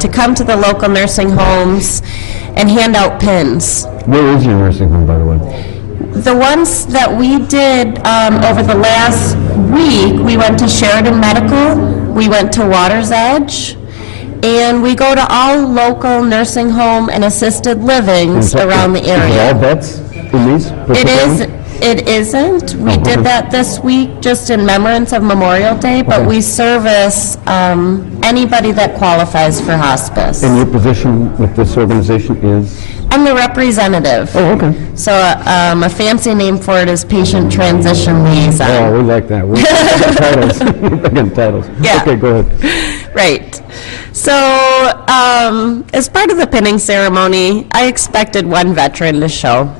to come to the local nursing homes and hand out pins? Where is your nursing home, by the way? The ones that we did over the last week, we went to Sheridan Medical, we went to Water's Edge, and we go to all local nursing home and assisted livings around the area. Is it all vets in these? It isn't. We did that this week just in remembrance of Memorial Day, but we service anybody that qualifies for hospice. And your position with this organization is? I'm the representative. Oh, okay. So a fancy name for it is patient transition liaison. Oh, we like that. We're titles. Again, titles. Yeah. Okay, go ahead. Right. So as part of the pinning ceremony, I expected one veteran to show.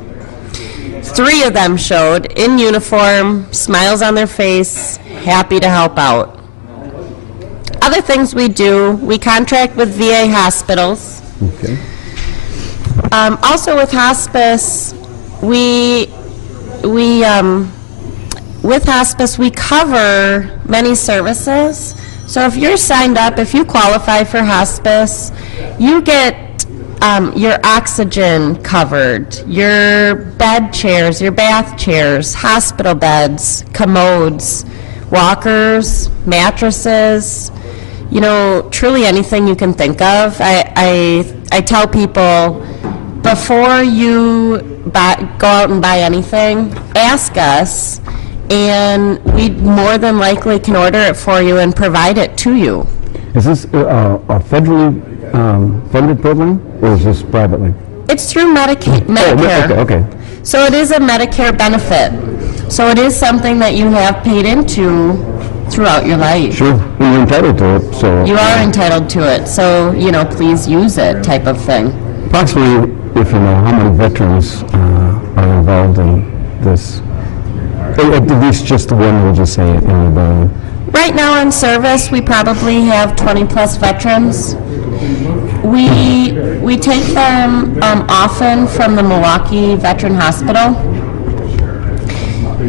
3 of them showed in uniform, smiles on their face, happy to help out. Other things we do, we contract with VA hospitals. Okay. Also with hospice, with hospice we cover many services. So if you're signed up, if you qualify for hospice, you get your oxygen covered, your bed chairs, your bath chairs, hospital beds, commodes, walkers, mattresses, truly anything you can think of. I tell people, before you go out and buy anything, ask us, and we more than likely can order it for you and provide it to you. Is this a federally funded program, or is this privately? It's through Medicare. Okay. So it is a Medicare benefit. So it is something that you have paid into through throughout your life. Sure, and you're entitled to it, so. You are entitled to it, so, please use it type of thing. Approximately, if you know, how many veterans are involved in this? At least just the one, we'll just say it. Right now in service, we probably have 20 plus veterans. We take them often from the Milwaukee Veteran Hospital,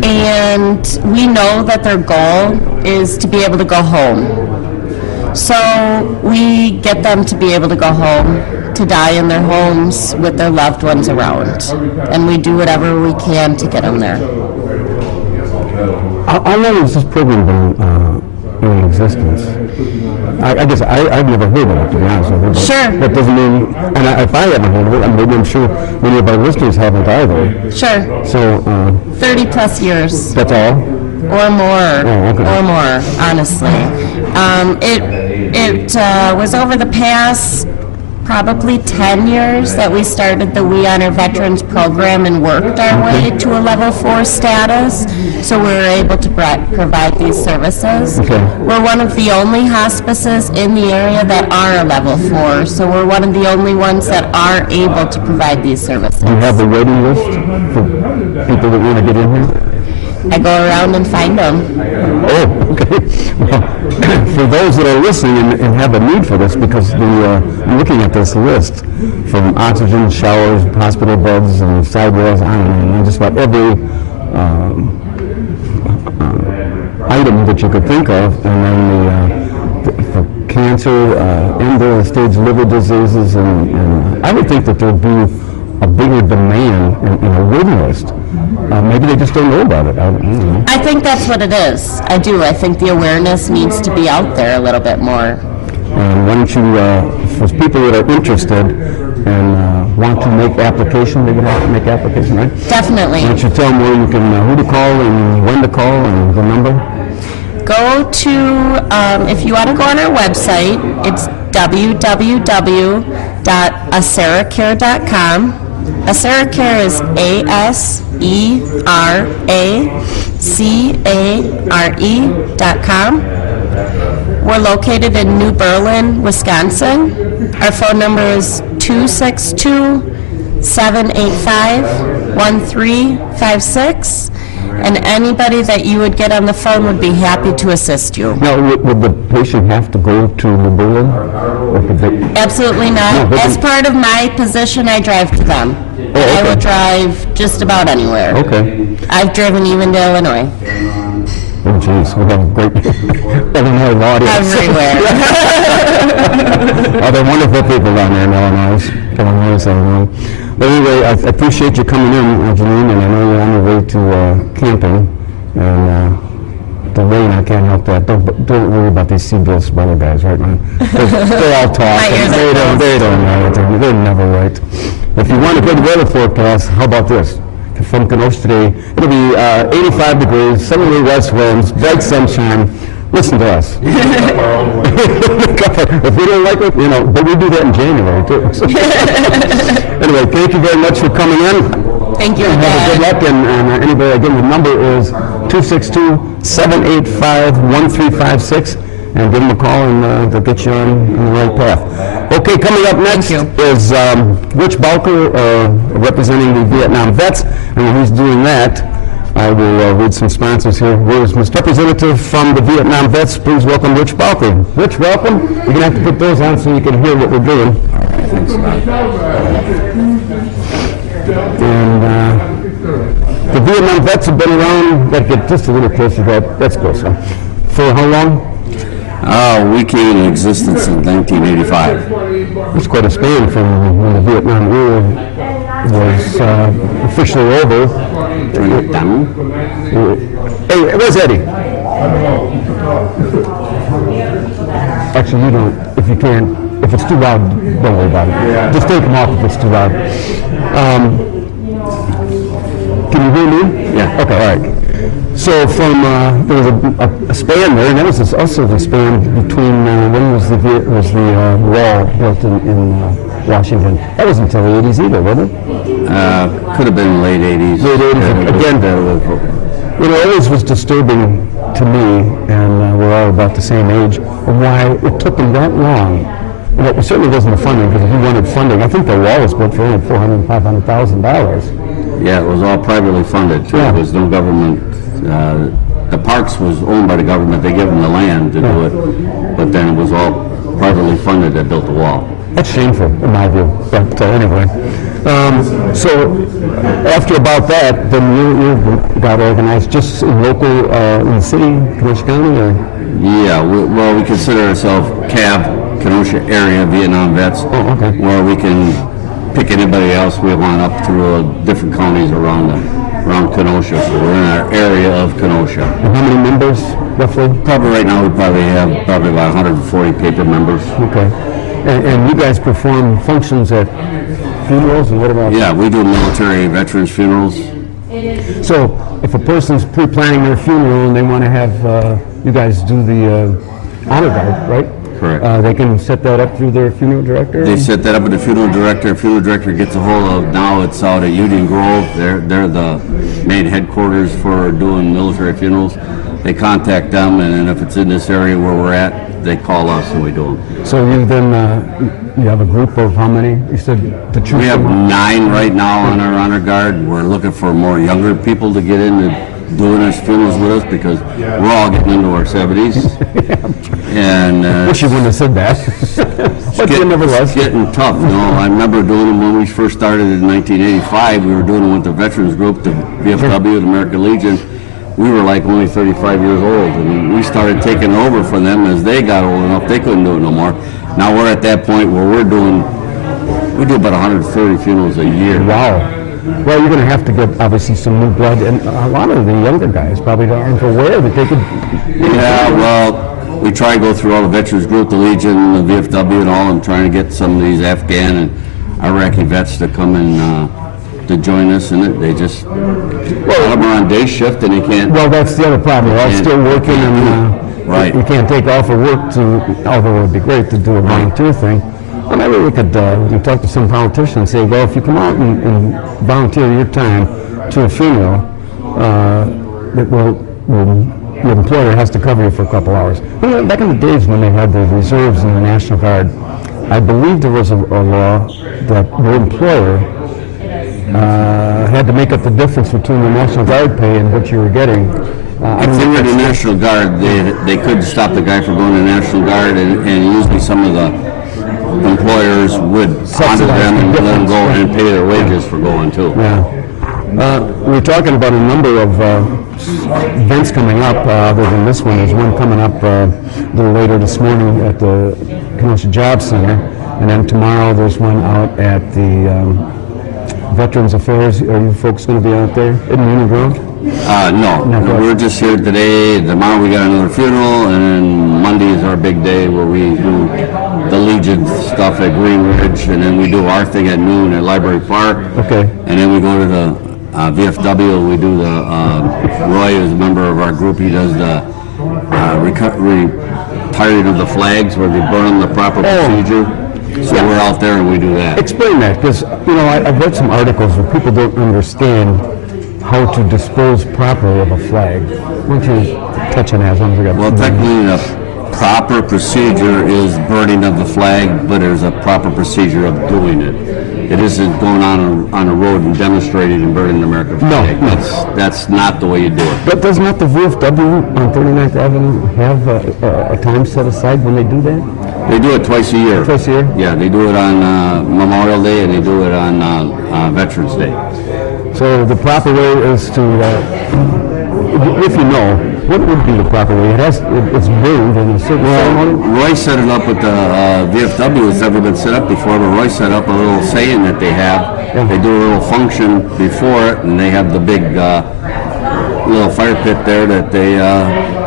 and we know that their goal is to be able to go home. So we get them to be able to go home, to die in their homes with their loved ones around, and we do whatever we can to get them there. How long has this program been in existence? I guess I've never heard of it, to be honest with you. Sure. That doesn't mean, and if I haven't heard of it, maybe I'm sure many of our listeners haven't either. Sure. So. 30 plus years. That's all? Or more. Oh, okay. Or more, honestly. It was over the past probably 10 years that we started the We Honor Veterans program and worked our way to a level 4 status, so we were able to provide these services. Okay. We're one of the only hospices in the area that are a level 4, so we're one of the only ones that are able to provide these services. Do you have the waiting list for people that want to get in here? I go around and find them. Oh, okay. Well, for those that are listening and have a need for this, because I'm looking at this list from oxygen, showers, hospital beds, and sidewalls, and just about every item that you could think of, and then for cancer, end-stage liver diseases, and I would think that there would be a bigger demand in a waiting list. Maybe they just don't know about it. I don't know. I think that's what it is. I do. I think the awareness needs to be out there a little bit more. And why don't you, for people that are interested and want to make application, they can have to make application, right? Definitely. Why don't you tell them where you can, who to call and when to call and the number? Go to, if you want to go on our website, it's www.aseracare.com. ASERACARE is ASERACARE.com. We're located in New Berlin, Wisconsin. Our phone number is 262-785-1356. And anybody that you would get on the phone would be happy to assist you. Now, would the patient have to go to New Berlin? Or could they? Absolutely not. No, As part of my position, I drive to them. Oh, okay. I will drive just about anywhere. Okay. I've driven even to Illinois. Oh, jeez, we have a great Illinois audience. Everywhere. Oh, they're wonderful people down there in Illinois. But anyway, I appreciate you coming in, Janine, and I know you're on your way to camping. And the rain, I can't help that. Don't worry about these Seabill Spreller guys, right, man? They all talk. They don't know. They're never right. If you want a good weather forecast, how about this? From Kenosha today, it'll be 85 degrees, southerly west winds, bright sunshine. Listen to us. If we don't like it, but we do that in January, too. Anyway, thank you very much for coming in. Thank you. Have a good luck, and anybody, again, the number is 262-785-1356, and give them a call, and they'll get you on the right path. Okay, coming up next is Rich Balker, representing the Vietnam vets, and when he's doing that, I will read some sponsors here. Here's Mr. Representative from the Vietnam vets. Please welcome Rich Balker. Rich, welcome. You're going to have to put those on so you can hear what we're doing. And the Vietnam vets have been around, get just a little closer, that's closer. For how long? We came into existence in 1985. It's quite a span from when the Vietnam War was officially over. Turn it down. Hey, where's Eddie? Actually, you don't, if you can. If it's too loud, don't worry about it. Yeah. Just take them off if it's too loud. Can you hear me? Yeah. Okay, all right. So from, there was a span there, and there was also the span between, when was the wall built in Washington? That wasn't until the 80s either, was it? Could have been late 80s. Late 80s, again, it always was disturbing to me, and we're all about the same age, of why it took them that long. And it certainly wasn't the funding, because if you wanted funding, I think the wall was built for only $400,000 and $500,000. Yeah, it was all privately funded too. Yeah. There was no government. The parks was owned by the government. They gave them the land to do it, but then it was all privately funded that built the wall. That's shameful, in my view. But anyway, so after about that, then you got organized just in local, in the city, Kenosha County, or? Yeah, we consider ourselves CAV, Kenosha Area Vietnam Vets, okay. where we can pick anybody else we want up through different counties around Kenosha. So we're in our area of Kenosha. And how many members, roughly? Probably right now we have about 140 paper members. Okay. And you guys perform functions at funerals, and what about? Yeah, we do military veterans funerals. So if a person's pre-planning their funeral and they want to have you guys do the honor guard, right? Correct. They can set that up through their funeral director? They set that up with the funeral director. Funeral director gets a hold of, now it's out at Union Grove. They're the main headquarters for doing military funerals. They contact them, and then if it's in this area where we're at, they call us and we do them. So you then, you have a group of how many? You said to choose We have from? 9 right now on our honor guard. We're looking for more younger people to get into doing our funerals with us, because we're all getting into our 70s. And Wish you wouldn't have said that. But you never was. It's getting tough. You know, I remember doing them when we first started in 1985. We were doing them with the veterans group, the VFW, the American Legion. We were like only 35 years old, and we started taking over for them as they got old enough they couldn't do it no more. Now we're at that point where we do about 130 funerals a year. Wow. Well, you're going to have to get, obviously, some new blood, and a lot of the younger guys probably aren't aware that they could... Yeah, well, we try and go through all the veterans group, the Legion, the VFW and all, and trying to get some of these Afghan and Iraqi vets to come and to join us in it. They just, some are on day shift and they can't... Well, that's the other problem. They're all still working, and right. You can't take off of work although it would be great to do a volunteer thing. Well, maybe we could talk to some politicians and say, well, if you come out and volunteer your time to a funeral, your employer has to cover you for a couple hours. Well, back in the days when they had the reserves in the National Guard, I believe there was a law that your employer had to make up the difference between the National Guard pay and what you were getting. If they were in the National Guard, they could stop the guy from going to the National Guard, and usually some of the employers would honor them and let them go and pay their wages for going too. Yeah. We're talking about a number of events coming up. Other than this one, there's one coming up a little later this morning at the Kenosha Job Center, and then tomorrow there's one out at the Veterans Affairs. Are you folks going to be out there in Union Grove? No, we're just here today. Tomorrow we got another funeral, and then Monday is our big day where we do the Legion stuff at Green Ridge, and then we do our thing at noon at Library Park. Okay. And then we go to the VFW. We do the Roy is a member of our group. He does the retiring of the flags, where they burn them the proper procedure. So we're out there and we do that. Explain that, because I've read some articles where people don't understand how to dispose properly of a flag. Why don't you touch on that? Well, technically, the proper procedure is burning of the flag, but there's a proper procedure of doing it. It isn't going on a road and demonstrating and burning the American flag. No. That's not the way you do it. But doesn't the VFW on 39th Avenue have a time set aside when they do that? They do it twice a year. Twice a year? Yeah, they do it on Memorial Day and they do it on Veterans Day. So the proper way is to, if you know, what would be the proper way? It's burned in a certain ceremony? Roy set it up with the VFW. It's never been set up before, but Roy set up a little saying that they have. Yeah. They do a little function before it, and they have the big little fire pit there that they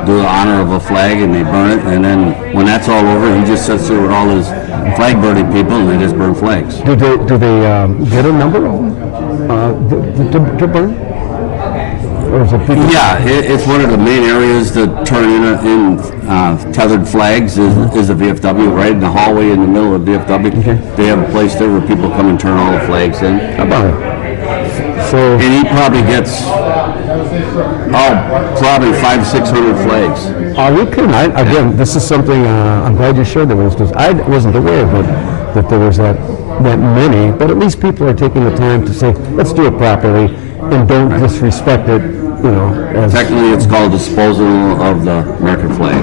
do the honor of a flag, and they burn it. And then when that's all over, he just sits there with all his flag burning people, and they just burn flags. Do they get a number of them to burn? Yeah, it's one of the main areas to turn in tethered flags is the VFW, right in the hallway in the middle of the VFW. Okay. They have a place there where people come and turn all the flags in. How about it? So, And he probably gets, probably 500-600 flags. we can. Again, this is something I'm glad you shared that with us because I wasn't aware of it, that there was that many. But at least people are taking the time to say, let's do it properly and don't disrespect it. You know, as Technically, it's called disposal of the American flag.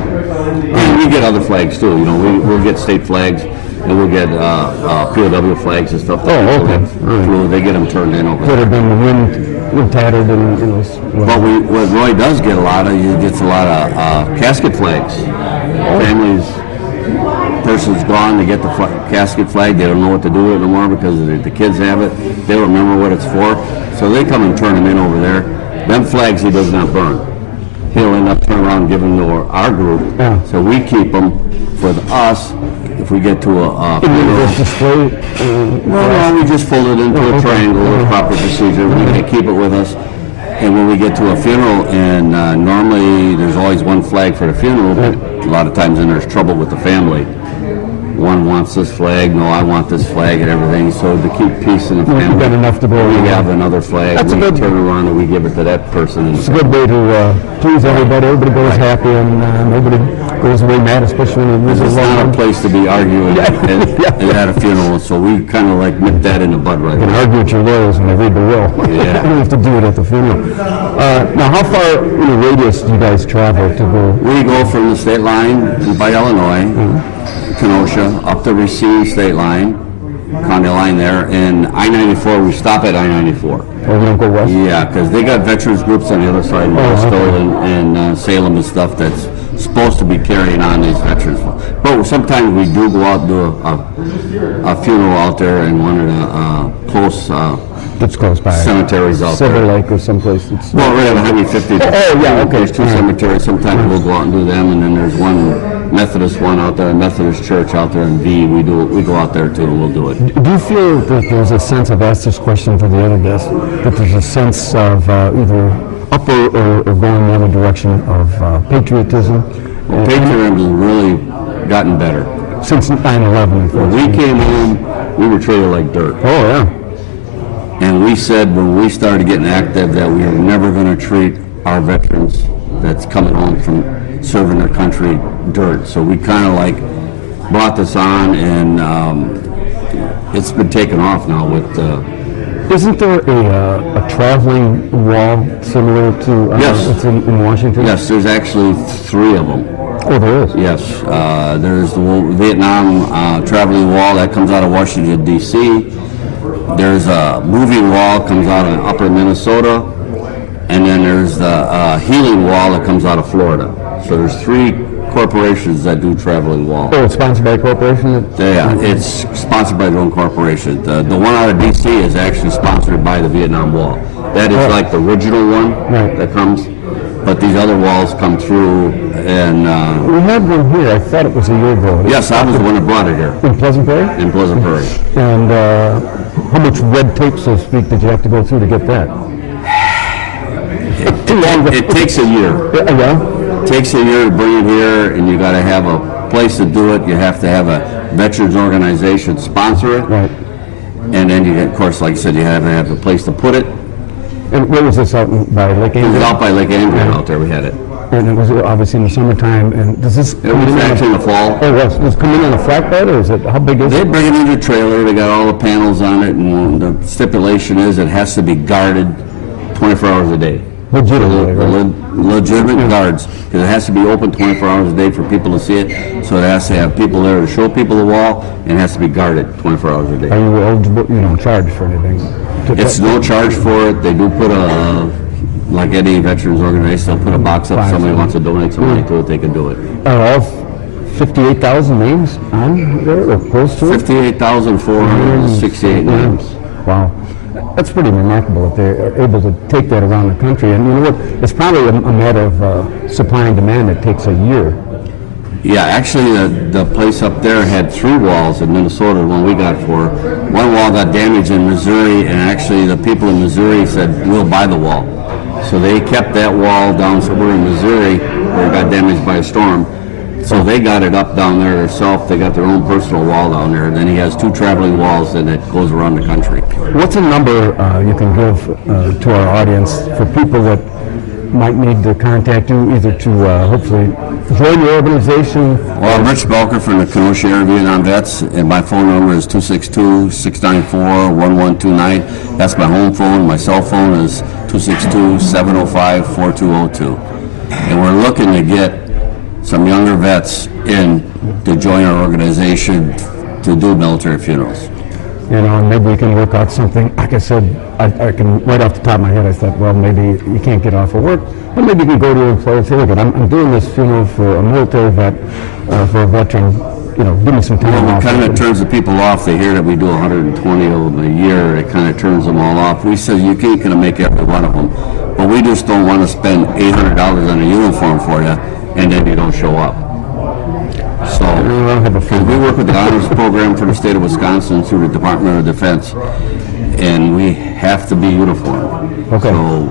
And we get other flags too. You know, we'll get state flags and we'll get POW flags and stuff. That Oh, people okay. get through. They get them turned in over could there. have been wind tattered and But what Roy does get a lot of, he gets a lot of casket flags. Families, person's gone, they get the casket flag, they don't know what to do with it anymore because the kids have it, they don't remember what it's for, so they come and turn them in over there. Them flags he does not burn. He'll end up turning around and giving them to our group, so we keep them for us. If we get to a display. no, we just fold it into a triangle, a proper procedure. We can keep it with us. And when we get to a funeral, and normally there's always one flag for the funeral, but a lot of times then there's trouble with the family. One wants this flag, no, I want this flag and everything. So to keep peace in the family, You've got enough to go we around. have another flag. That's a We good- turn around and we give it to that person. It's a good way to please everybody. Everybody goes happy and nobody goes away mad, especially when you lose It's a loved not a one. place to be arguing at a funeral, so we kind of like nip that in the bud right You can now. argue with your lawyers when they read the will. Yeah. You don't have to do it at the funeral. Now, how far in a radius do you guys travel to go? We go from the state line by Illinois, Kenosha, up the Racine state line, county line there, and I-94, we stop at I-94. Or we don't go west? Yeah, because they got veterans groups on the other side, in Bristol and Salem and stuff that's supposed to be carrying on these veterans. But sometimes we do go out and do a funeral out there in one of the close That's close by. cemeteries out Silver there. Lake or someplace. It's Well, right on Highway 50. Oh, yeah, okay. There's two cemeteries. Sometimes we'll go out and do them, and then there's one Methodist one out there, Methodist church out there in V. We go out there too, and we'll do it. Do you feel that there's a sense, I've asked this question for the other guests, that there's a sense of either upper or going the other direction of patriotism? Patriotism has really gotten better. Since 9/11. When we came home, we were treated like dirt. Oh, yeah. And we said when we started getting active that we were never going to treat our veterans that's coming home from serving their country dirt. So we kind of like brought this on, and it's been taken off now with Isn't there a traveling wall similar to Yes. it's in Washington? yes, there's actually 3 of them. Oh, there is. Yes, there's the Vietnam traveling wall that comes out of Washington, D.C. There's a moving wall comes out of upper Minnesota, and then there's the healing wall that comes out of Florida. So there's 3 corporations that do traveling wall. Oh, it's sponsored by a corporation? Yeah, it's sponsored by their own corporation. The one out of D.C. is actually sponsored by the Vietnam Wall. That is like the original one that comes, but these other walls come through, and We had one here. I thought it was a year ago. yes, I was the one that brought it here In Pleasant Prairie? in Pleasant Prairie. And how much red tape, so to speak, did you have to go through to get that? It takes a year. Yeah? It takes a year to bring it here, and you got to have a place to do it. You have to have a veterans organization sponsor it, Right. and then you, of course, like I said, you have to have a place to put it. And where was this out by Lake It was Andrew? out by Lake Andrew out there. We had it. And it was obviously in the summertime. And does this It was actually in the fall. Oh, yes. Does it come in on a flatbed, or is it, how big is They it? bring it into a trailer. They got all the panels on it, and the stipulation is it has to be guarded 24 hours a day. Legitimately, right? Legitimate guards, because it has to be open 24 hours a day for people to see it. So it has to have people there to show people the wall, and it has to be guarded 24 hours a Are day. you eligible, you don't charge for anything? It's no charge for it. They do put like any veterans organization, they'll put a box up. If somebody wants to donate some money to it, they can do it. Are all 58,000 names on there, or close to it? 58,468 names. Wow. That's pretty remarkable that they're able to take that around the country. And you know what? It's probably a matter of supply and demand that takes a year. Yeah, actually, the place up there had 3 walls in Minnesota when we got 4. One wall got damaged in Missouri, and actually the people in Missouri said, we'll buy the wall. So they kept that wall down somewhere in Missouri where it got damaged by a storm, So they got it up down there themselves. They got their own personal wall down there. And then he has 2 traveling walls and it goes around the country. What's a number you can give to our audience for people that might need to contact you, either to hopefully join your organization? Well, I'm Rich Belker from the Kenosha Area Vietnam Vets, and my phone number is 262-694-1129. That's my home phone. My cell phone is 262-705-4202. And we're looking to get some younger vets in to join our organization to do military funerals. You know, and maybe we can work out something. Like I said, I can, right off the top of my head, I thought, well, maybe you can't get off of work, but maybe you can go to your employer and say, look, I'm doing this funeral for a military vet, for a veteran, you know, give me some time off. It kind of turns the people off. They hear that we do 120 of them a year. It kind of turns them all off. We said, you can't gonna make every one of them, but we just don't want to spend $800 on a uniform for you, and then you don't show up. So we work with the honors program for the state of Wisconsin through the Department of Defense, and we have to be uniformed. Okay. So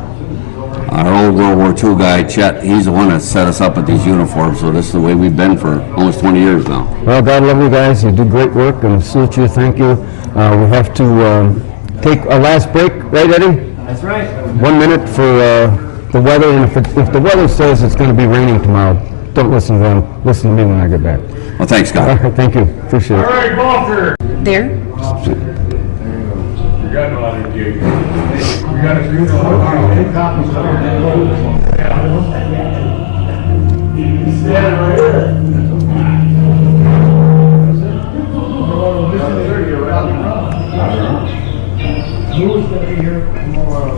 our old World War II guy, Chet, he's the one that set us up with these uniforms, so this is the way we've been for almost 20 years now. Well, God love you guys. You do great work, and salute you. Thank you. We have to take a last break, right, Eddie? That's right. 1 minute for the weather, and if the weather says it's going to be raining tomorrow, don't listen to them. Listen to me when I get back. Well, thanks, Scott. All right, thank you. Appreciate it. All right, Walter. There. You got no other gig. You got a few copies of Who's going to be here tomorrow?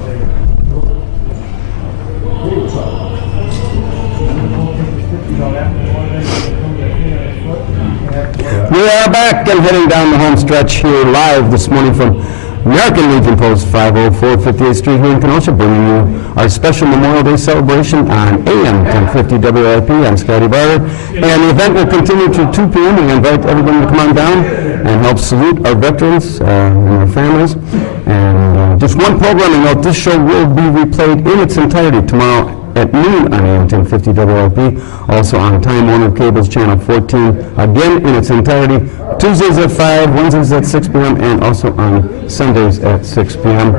We are back and heading down the home stretch here live this morning from American Legion Post 504 58th Street here in Kenosha, bringing you our special Memorial Day celebration on AM 1050 WIP. I'm Scotty Barter, and the event will continue to 2 p.m. We invite everyone to come on down and help salute our veterans and their families. And just one programming note, this show will be replayed in its entirety tomorrow at noon on AM 1050 WLP, also on Time Warner Cable's Channel 14, again in its entirety, Tuesdays at 5, Wednesdays at 6 p.m., and also on Sundays at 6 p.m.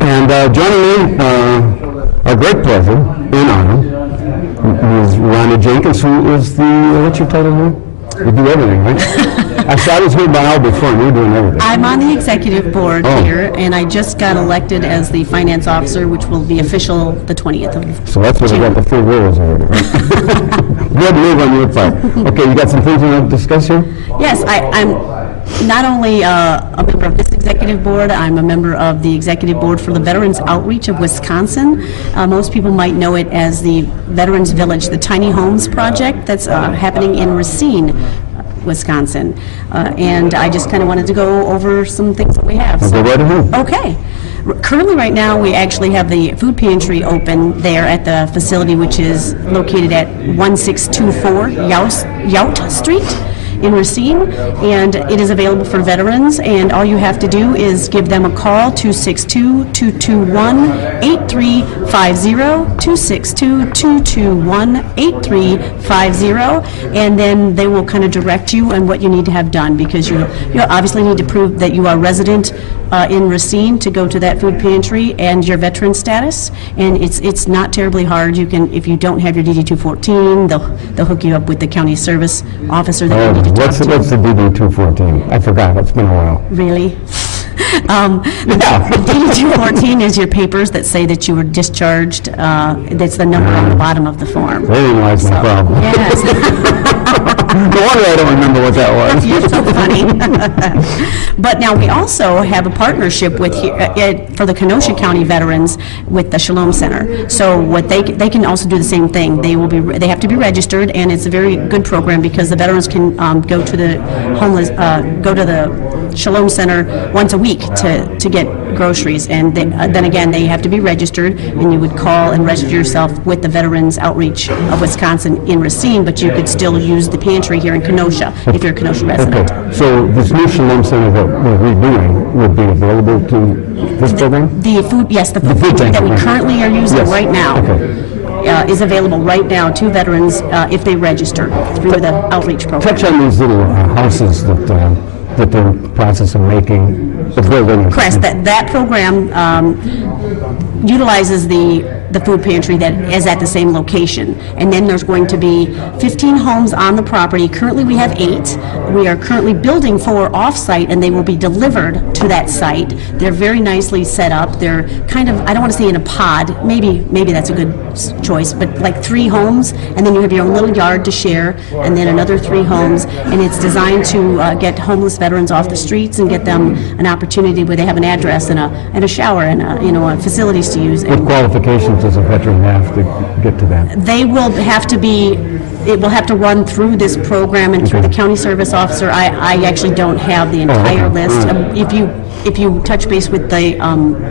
And joining me, a great pleasure, in honor, is Rhonda Jenkins, who is the, what's your title now? You do everything, right? I was here by now before, and you're doing everything. I'm on the executive board here, and I just got elected as the finance officer, which will be official the 20th of So that's what I got the 3 roles already, right? Good move on your part. Okay, you got some things you want to discuss here? Yes, I'm not only a member of this executive board, I'm a member of the executive board for the Veterans Outreach of Wisconsin. Most people might know it as the Veterans Village, the Tiny Homes Project that's happening in Racine, Wisconsin. And I just kind of wanted to go over some things that we have. Go right ahead. Okay. Currently, right now, we actually have the food pantry open there at the facility, which is located at 1624 Yout Street in Racine, and it is available for veterans, and all you have to do is give them a call, 262-221-8350, 262-221-8350, and then they will kind of direct you on what you need to have done, because you obviously need to prove that you are resident in Racine to go to that food pantry, and your veteran status, and it's not terribly hard. You can, if you don't have your DD-214, they'll hook you up with the county service officer that you need to talk to. What's the DD-214? I forgot. It's been a while. Really? The DD-214 is your papers that say that you were discharged. That's the number on the bottom of the form. Therein lies my problem. Yes. No wonder I don't remember what that was. You're so funny. But now we also have a partnership with for the Kenosha County veterans with the Shalom Center. So what they can also do the same thing. They have to be registered, and it's a very good program because the veterans can go to the Shalom Center once a week to get groceries, and then again they have to be registered, and you would call and register yourself with the Veterans Outreach of Wisconsin in Racine, but you could still use the pantry here in Kenosha if you're a Kenosha resident. Okay, so this new Shalom Center that we're redoing would be available to this program? The food, yes, the food pantry that we currently are using right now. Okay. is available right now to veterans if they register through the outreach program. Touch on these little houses that they're in the process of making, the building. Correct. That program utilizes the food pantry that is at the same location. And then there's going to be 15 homes on the property. Currently, we have 8. We are currently building 4 off-site, and they will be delivered to that site. They're very nicely set up. They're kind of, I don't want to say in a pod, maybe that's a good choice, but like 3 homes, and then you have your own little yard to share, and then another 3 homes, and it's designed to get homeless veterans off the streets and get them an opportunity where they have an address and a shower and facilities to use. What qualifications does a veteran have to get to that? They will have to be, it will have to run through this program and through the county service officer. I actually don't have the entire list. If you touch base with the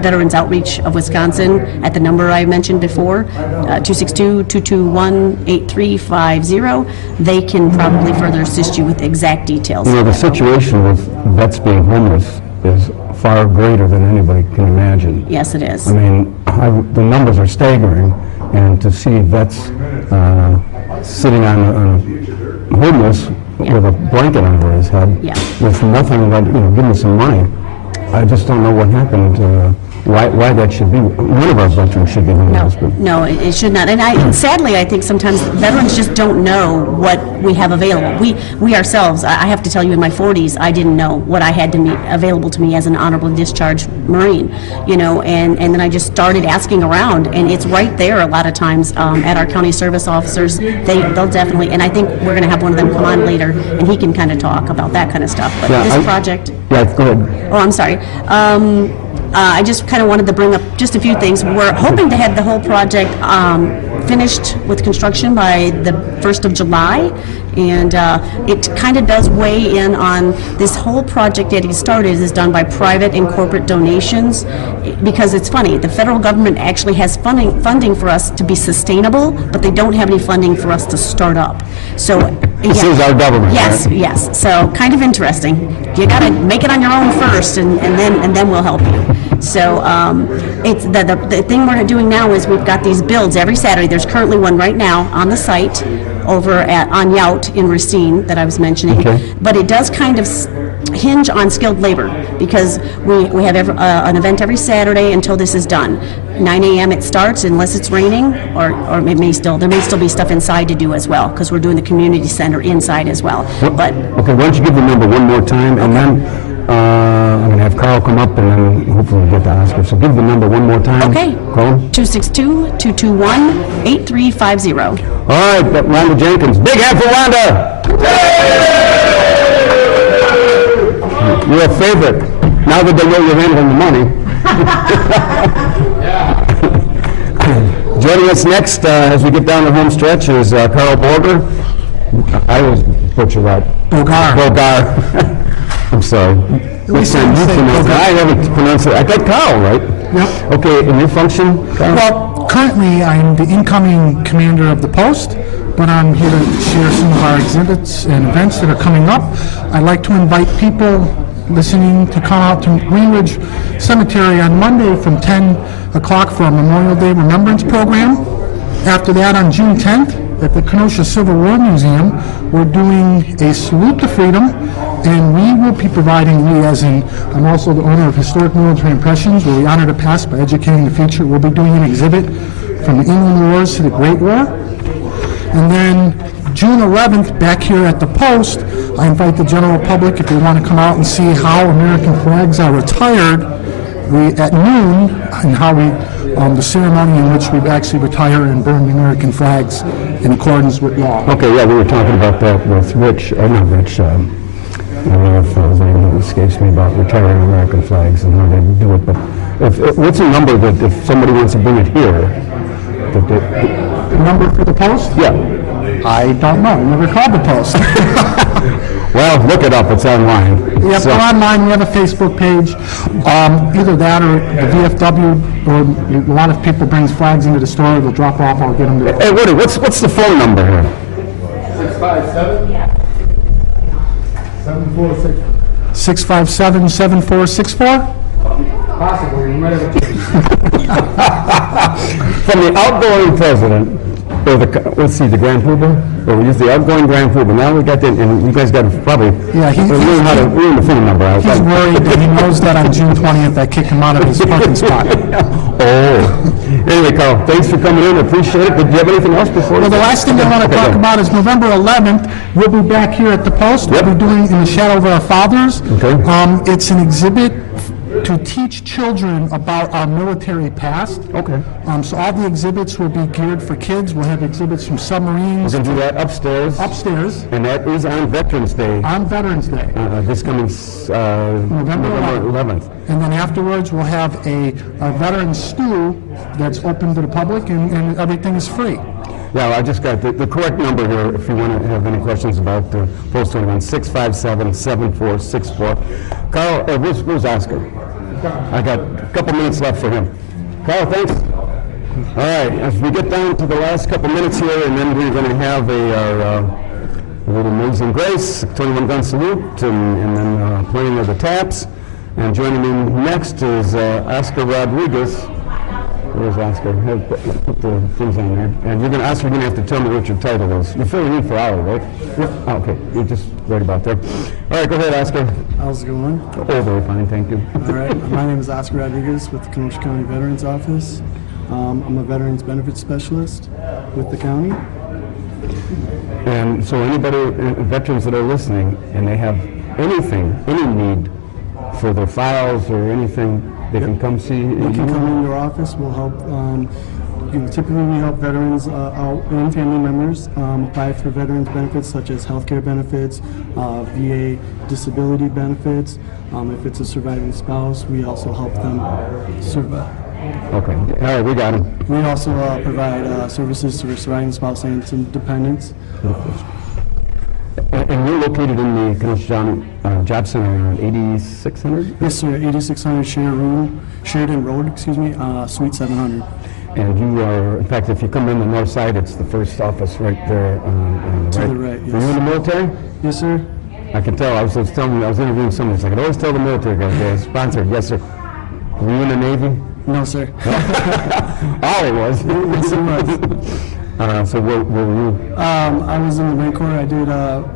Veterans Outreach of Wisconsin at the number I mentioned before, 262-221-8350, they can probably further assist you with exact details. The situation with vets being homeless is far greater than anybody can imagine. Yes, it is. I mean, the numbers are staggering, and to see vets sitting on homeless with a blanket over his head with nothing but, give me some money. I just don't know what happened, why that should be. None of our veterans should be homeless. No, it should not. And sadly, I think sometimes veterans just don't know what we have available. We ourselves, I have to tell you, in my 40s, I didn't know what I had available to me as an honorable discharge Marine, and then I just started asking around, and it's right there a lot of times at our county service officers. They'll definitely, and I think we're going to have one of them come on later, and he can kind of talk about that kind of stuff. But this project... Yeah, go ahead. Oh, I'm sorry. I just kind of wanted to bring up just a few things. We're hoping to have the whole project finished with construction by the 1st of July, and it kind of does weigh in on this whole project getting started is done by private and corporate donations, because it's funny, the federal government actually has funding for us to be sustainable, but they don't have any funding for us to start up. So this is our government. Yes, right? Yes. So kind of interesting. You got to make it on your own first, and then we'll help you. So it's the thing we're doing now is we've got these builds every Saturday. There's currently one right now on the site over on Yout in Racine that I was mentioning. Okay. But it does kind of hinge on skilled labor, because we have an event every Saturday until this is done. 9 a.m. it starts unless it's raining, or there may still be stuff inside to do as well, because we're doing the community center inside as well. But okay, why don't you give the number one more time, and then I'm going to have Carl come up, and then hopefully we'll get to Oscar. So give the number one more time. Okay. Call. 262-221-8350. All right, Rhonda Jenkins. Big hand for Rhonda! You're a favorite. Now that they know you're handling the money. Joining us next as we get down the home stretch is Carl Borger. I always butcher that. Bogar. I'm sorry. Next time you pronounce it. I haven't pronounced it. I got Carl, right? Yep. Okay, and your function, Carl? Well, currently I'm the incoming commander of the post, but I'm here to share some of our exhibits and events that are coming up. I'd like to invite people listening to come out to Greenridge Cemetery on Monday from 10 o'clock for a Memorial Day Remembrance Program. After that, on June 10th, at the Kenosha Civil War Museum, we're doing a salute to freedom, and we will be providing, I'm also the owner of Historic Military Impressions, where we honor the past by educating the future. We'll be doing an exhibit from the Inland Wars to the Great War. And then June 11th, back here at the Post, I invite the general public, if they want to come out and see how American flags are retired at noon, and how the ceremony in which we actually retire and burn the American flags in accordance with law. Okay, yeah, we were talking about that with Rich, I don't know if his name escapes me, about retiring American flags and how they do it, but what's a number that if somebody wants to bring it here? The number for the Post? Yeah. I don't know. I never called the Post. Well, look it up. It's online. Yep, so, we're online. We have a Facebook page. Either that or the VFW, or a lot of people brings flags into the store. They'll drop off. I'll get them to... Hey, Woody, what's the phone number here? 657-7464? Possibly. We might have a change. From the outgoing president or let's see, the Grand Poobah, or we use the outgoing Grand Poobah. Now we got the, and you guys got to probably learn how to learn the phone number. He's worried that he knows that on June 20th I kick him out of his parking spot. Anyway, Carl, thanks for coming in. Appreciate it. But do you have anything else before? Well, the last thing I want to talk about is November 11th. We'll be back here at the Post. Yep. We'll be doing In the Shadow of Our Fathers. Okay. It's an exhibit to teach children about our military past. Okay. So all the exhibits will be geared for kids. We'll have exhibits from We're submarines. going to do that upstairs. Upstairs. And that is on Veterans Day. On Veterans Day. This coming November 11th. And then afterwards, we'll have a veteran stew that's open to the public, and everything is free. Yeah, I just got the correct number here if you want to have any questions about Post 21, 657-7464. Carl, where's Oscar? I got a couple minutes left for him. Carl, thanks. All right, as we get down to the last couple minutes here, and then we're going to have a little Amazing Grace, 21 gun salute, and then playing of the taps. And joining me next is Oscar Rodriguez. Where's Oscar? Put the things on there. And Oscar, you're going to have to tell me what your title is. You're filling in for Ollie, right? Yep. Oh, okay, you're just right about there. All right, go ahead, Oscar. How's it going? Oh, very fine, thank you. All right, my name is Oscar Rodriguez with the Kenosha County Veterans Office. I'm a Veterans Benefits Specialist with the county. And so anybody, veterans that are listening, and they have anything, any need for their files or anything, they can come see you? They can come into our office. We'll help. Typically, we help veterans and family members apply for veterans benefits such as healthcare benefits, VA disability benefits. If it's a surviving spouse, we also help them survive. Okay. All right, we got him. We also provide services to surviving spouse and to dependents. And you're located in the Kenosha Job Center on 8600? Yes, sir. 8600 Sheridan Road, Suite 700. And you are, in fact, if you come in the north side, it's the first office right there. To the right, yes. Are you in the military? Yes, sir. I can tell. I was interviewing someone. I could always tell the military guys, they're sponsored. Yes, sir. Were you in the Navy? No, sir. Ollie was. Yes, he was. So where were you? I was in the Marine Corps. I did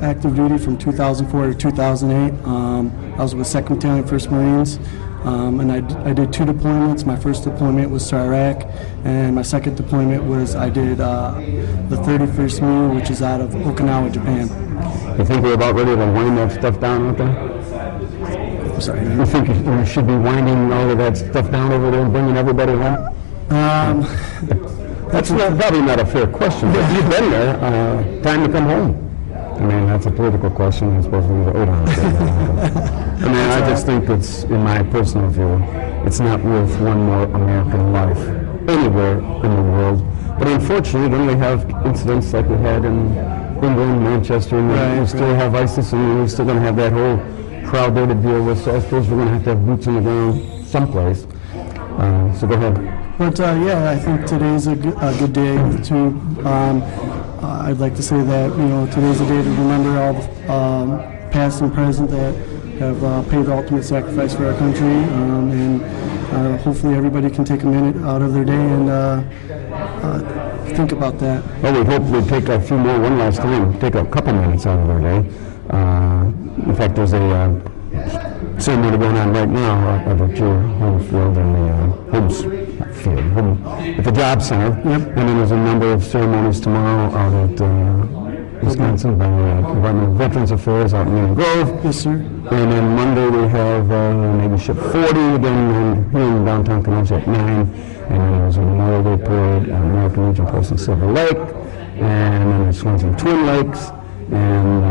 active duty from 2004 to 2008. I was with 2nd Battalion, 1st Marines, and I did 2 deployments. My first deployment was to Iraq, and my second deployment was I did the 31st ME, which is out of Okinawa, Japan. You think we're about ready to wind that stuff down out there? I'm sorry. You think you should be winding all of that stuff down over there and bringing everybody home? That's probably not a fair question, but you've been there. Time to come home. I mean, that's a political question. I suppose we vote on it. I mean, I just think it's, in my personal view, it's not worth one more American life anywhere in the world. But unfortunately, then we have incidents like we had in England, Manchester, and we still have ISIS, and we're still going to have that whole crowd there to deal with. So I suppose we're going to have boots on the ground someplace. So go ahead. But yeah, I think today's a good day to. I'd like to say that today's a day to remember all the past and present that have paid the ultimate sacrifice for our country, and hopefully everybody can take a minute out of their day and think about that. Well, we hope we take a few more one last time. Take a couple minutes out of their day. In fact, there's a ceremony going on right now at your home field and the at the job center. Yep. And then there's a number of ceremonies tomorrow out at Wisconsin by the Department of Veterans Affairs out in Union Grove. Yes, sir. And then Monday we have Navy Ship 40 again here in downtown Kenosha at 9. And then there's a Memorial Day parade at American Legion Post in Silver Lake. And then there's ones in Twin Lakes. And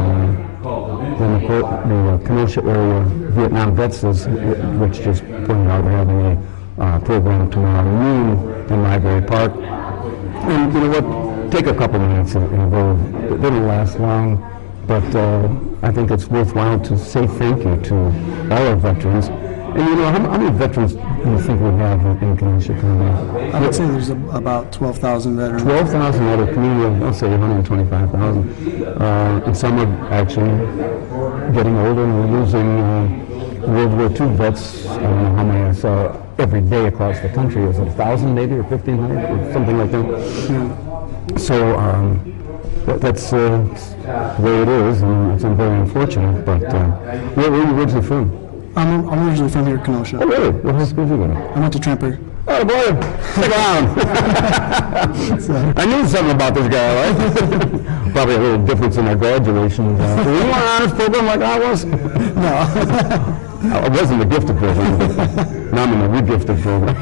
then the Kenosha area Vietnam Vets, which just pointed out, we're having a program tomorrow noon in Library Park. And you know what? Take a couple minutes and go. It didn't last long, but I think it's worthwhile to say thank you to all our veterans. And you know, how many veterans do you think we have in Kenosha County? I would say there's about 12,000 veterans. 12,000 out of a community of, let's say, 125,000. And some are actually getting older, and we're losing World War II vets. I don't know how many I saw every day across the country. Is it 1,000 maybe, or 1,500, or something like that? Yeah. So that's the way it is, and it's very unfortunate. But where were you originally from? I'm originally from here, Kenosha. Oh, really? What high school did you go to? I went to Tremper. Oh, boy, stick around. I knew something about this guy, right? Probably a little difference in our graduation. Were you on an honors program like I was? No. I was in the gifted program. Now I'm in the re-gifted program.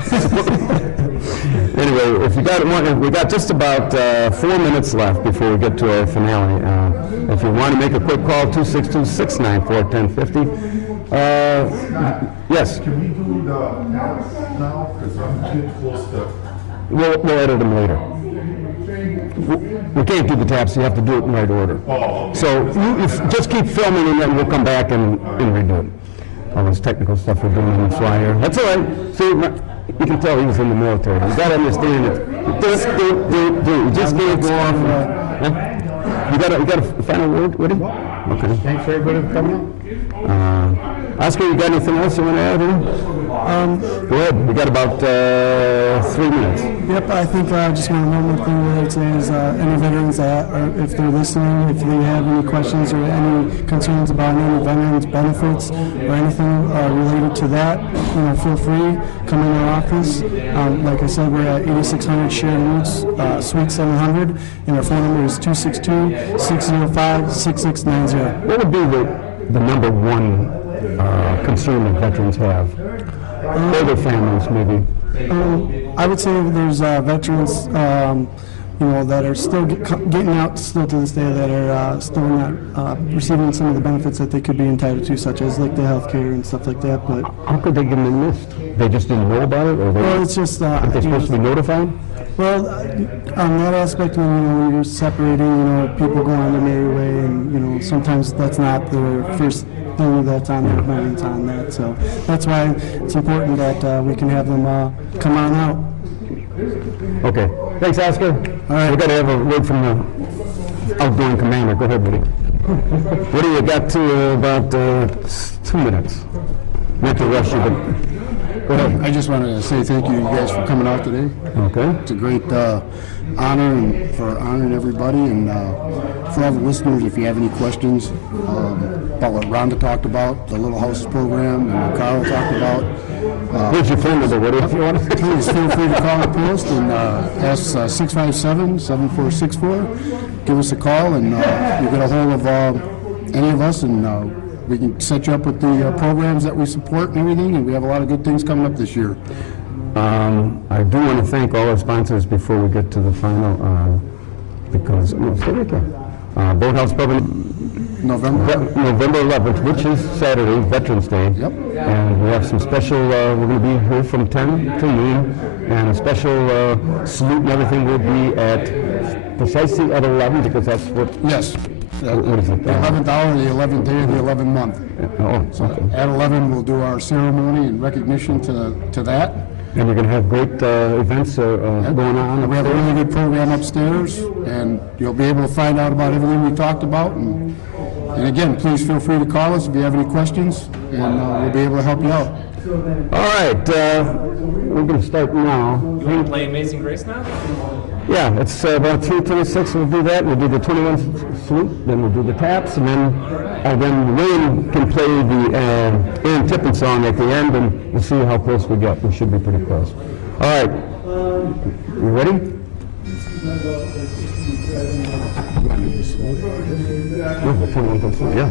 Anyway, if you got we got just about 4 minutes left before we get to our finale. If you want to make a quick call, 262-694-1050. Yes. Can we do the announcements now? Because I'm getting close to. We'll edit them later. We can't do the taps, you have to do it in the right order. Oh, okay. So you just keep filming and then we'll come back and redo it. All this technical stuff we're doing on the flyer. That's all right. See, you can tell he was in the military. You got to understand it. You just can't go off. You got a final word with him? Okay. Thanks for everybody for coming out. Oscar, you got anything else you want to add here? Go ahead. We got about 3 minutes. Yep, I think just one more thing that I'd say is any veterans that are, if they're listening, if they have any questions or any concerns about any veterans benefits or anything related to that, feel free, come in our office. Like I said, we're at 8600 Shared Roots, Suite 700, and our phone number is 262-605-6690. What would be the number one concern that veterans have? Or their families, maybe? I would say there's veterans, that are still getting out still to this day that are still not receiving some of the benefits that they could be entitled to, such as like the health care and stuff like that. But how could they get them missed? They just didn't know about it, or it's just are they supposed to be notified? Well, on that aspect, when you're separating, people go on their merry way, and sometimes that's not their first thing that's on their minds on that. So that's why it's important that we can have them come on out. Okay. Thanks, Oscar. All right. We're going to have a word from the outgoing commander. Go ahead, buddy. What do you got to about 2 minutes? Not to rush you, but go ahead. I just wanted to say thank you guys for coming out today. Okay. It's a great honor and for honoring everybody, and for all the listeners, if you have any questions about what Rhonda talked about, the Little Houses program, and what Carl talked about. Here's your phone number, Woody, if you want to. Please feel free to call the post and ask 657-7464. Give us a call, and you get a hold of any of us, and we can set you up with the programs that we support and everything, and we have a lot of good things coming up this year. I do want to thank all our sponsors before we get to the final, because stay right there. Boathouse Pub November 11th, which is Saturday, Veterans Day. Yep. And we have some special, we're going to be here from 10 to noon, and a special salute and everything will be at precisely at 11, because that's what... Yes. What is it? The 11th hour, the 11th day of the 11th month. So at 11, we'll do our ceremony in recognition to that. And we're going to have great events going on. We have a really good program upstairs, and you'll be able to find out about everything we talked about. And again, please feel free to call us if you have any questions, and we'll be able to help you out. All right, we're going to start now. You want to play Amazing Grace now? Yeah, it's about 3:26. We'll do that. We'll do the 21 salute, then we'll do the taps, and then Wayne can play the Aaron Tippin song at the end, and we'll see how close we get. We should be pretty close. All right, you ready? Yeah.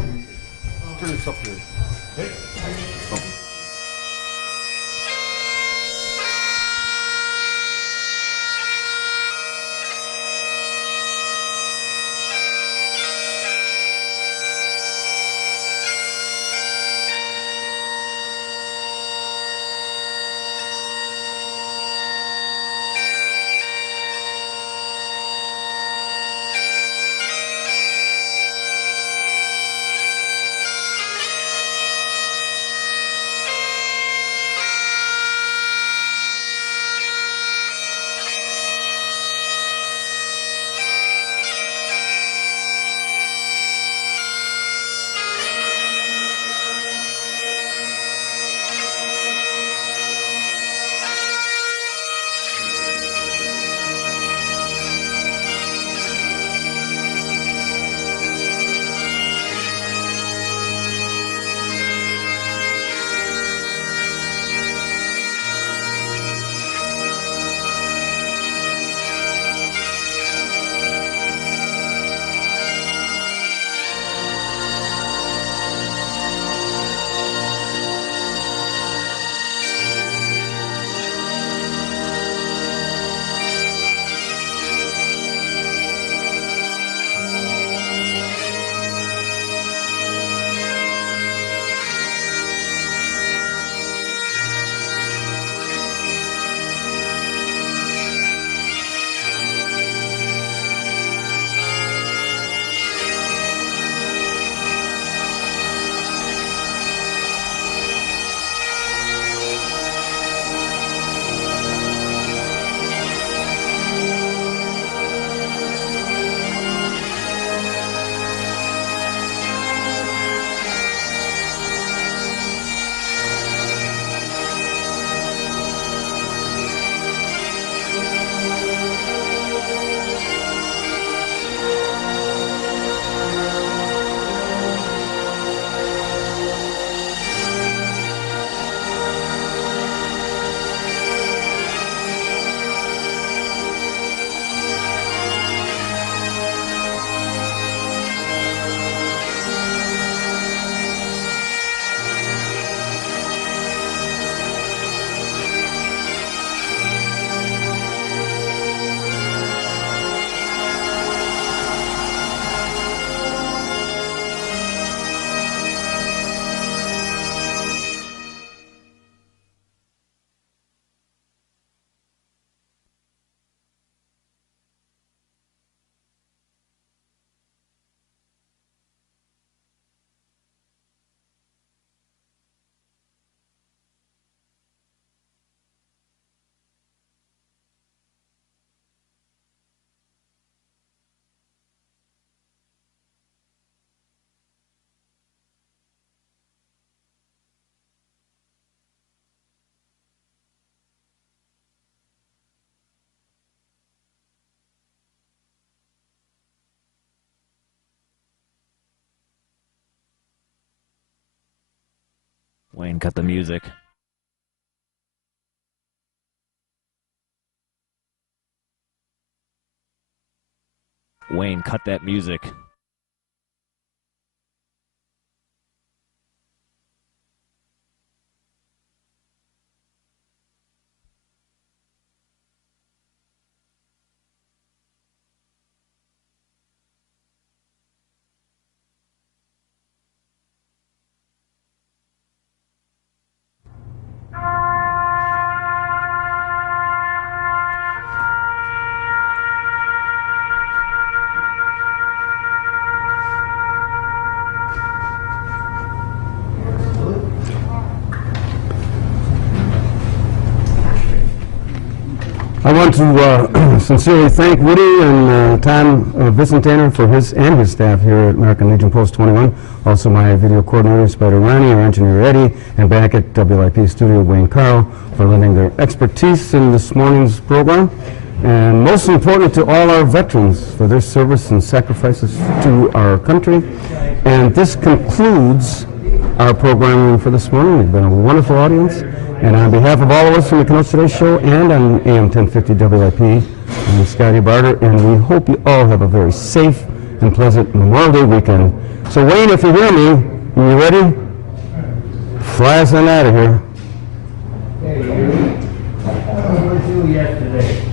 Turn this up here. Wayne, cut the music. Wayne, cut that music. I want to sincerely thank Woody and Tom Vicentano for his and his staff here at American Legion Post 21. Also my video coordinator, Spider Ronnie, our engineer Eddie, and back at WIP Studio, Wayne Carl, for lending their expertise in this morning's program. And most important to all our veterans for their service and sacrifices to our country. And this concludes our programming for this morning. It's been a wonderful audience. And on behalf of all of us from the Kenosha Today Show and on AM 1050 WIP, I'm Scotty Barter, and we hope you all have a very safe and pleasant Memorial Day weekend. So Wayne, if you hear me, are you ready? Fly us on out of here. Hey, you. I was with you yesterday.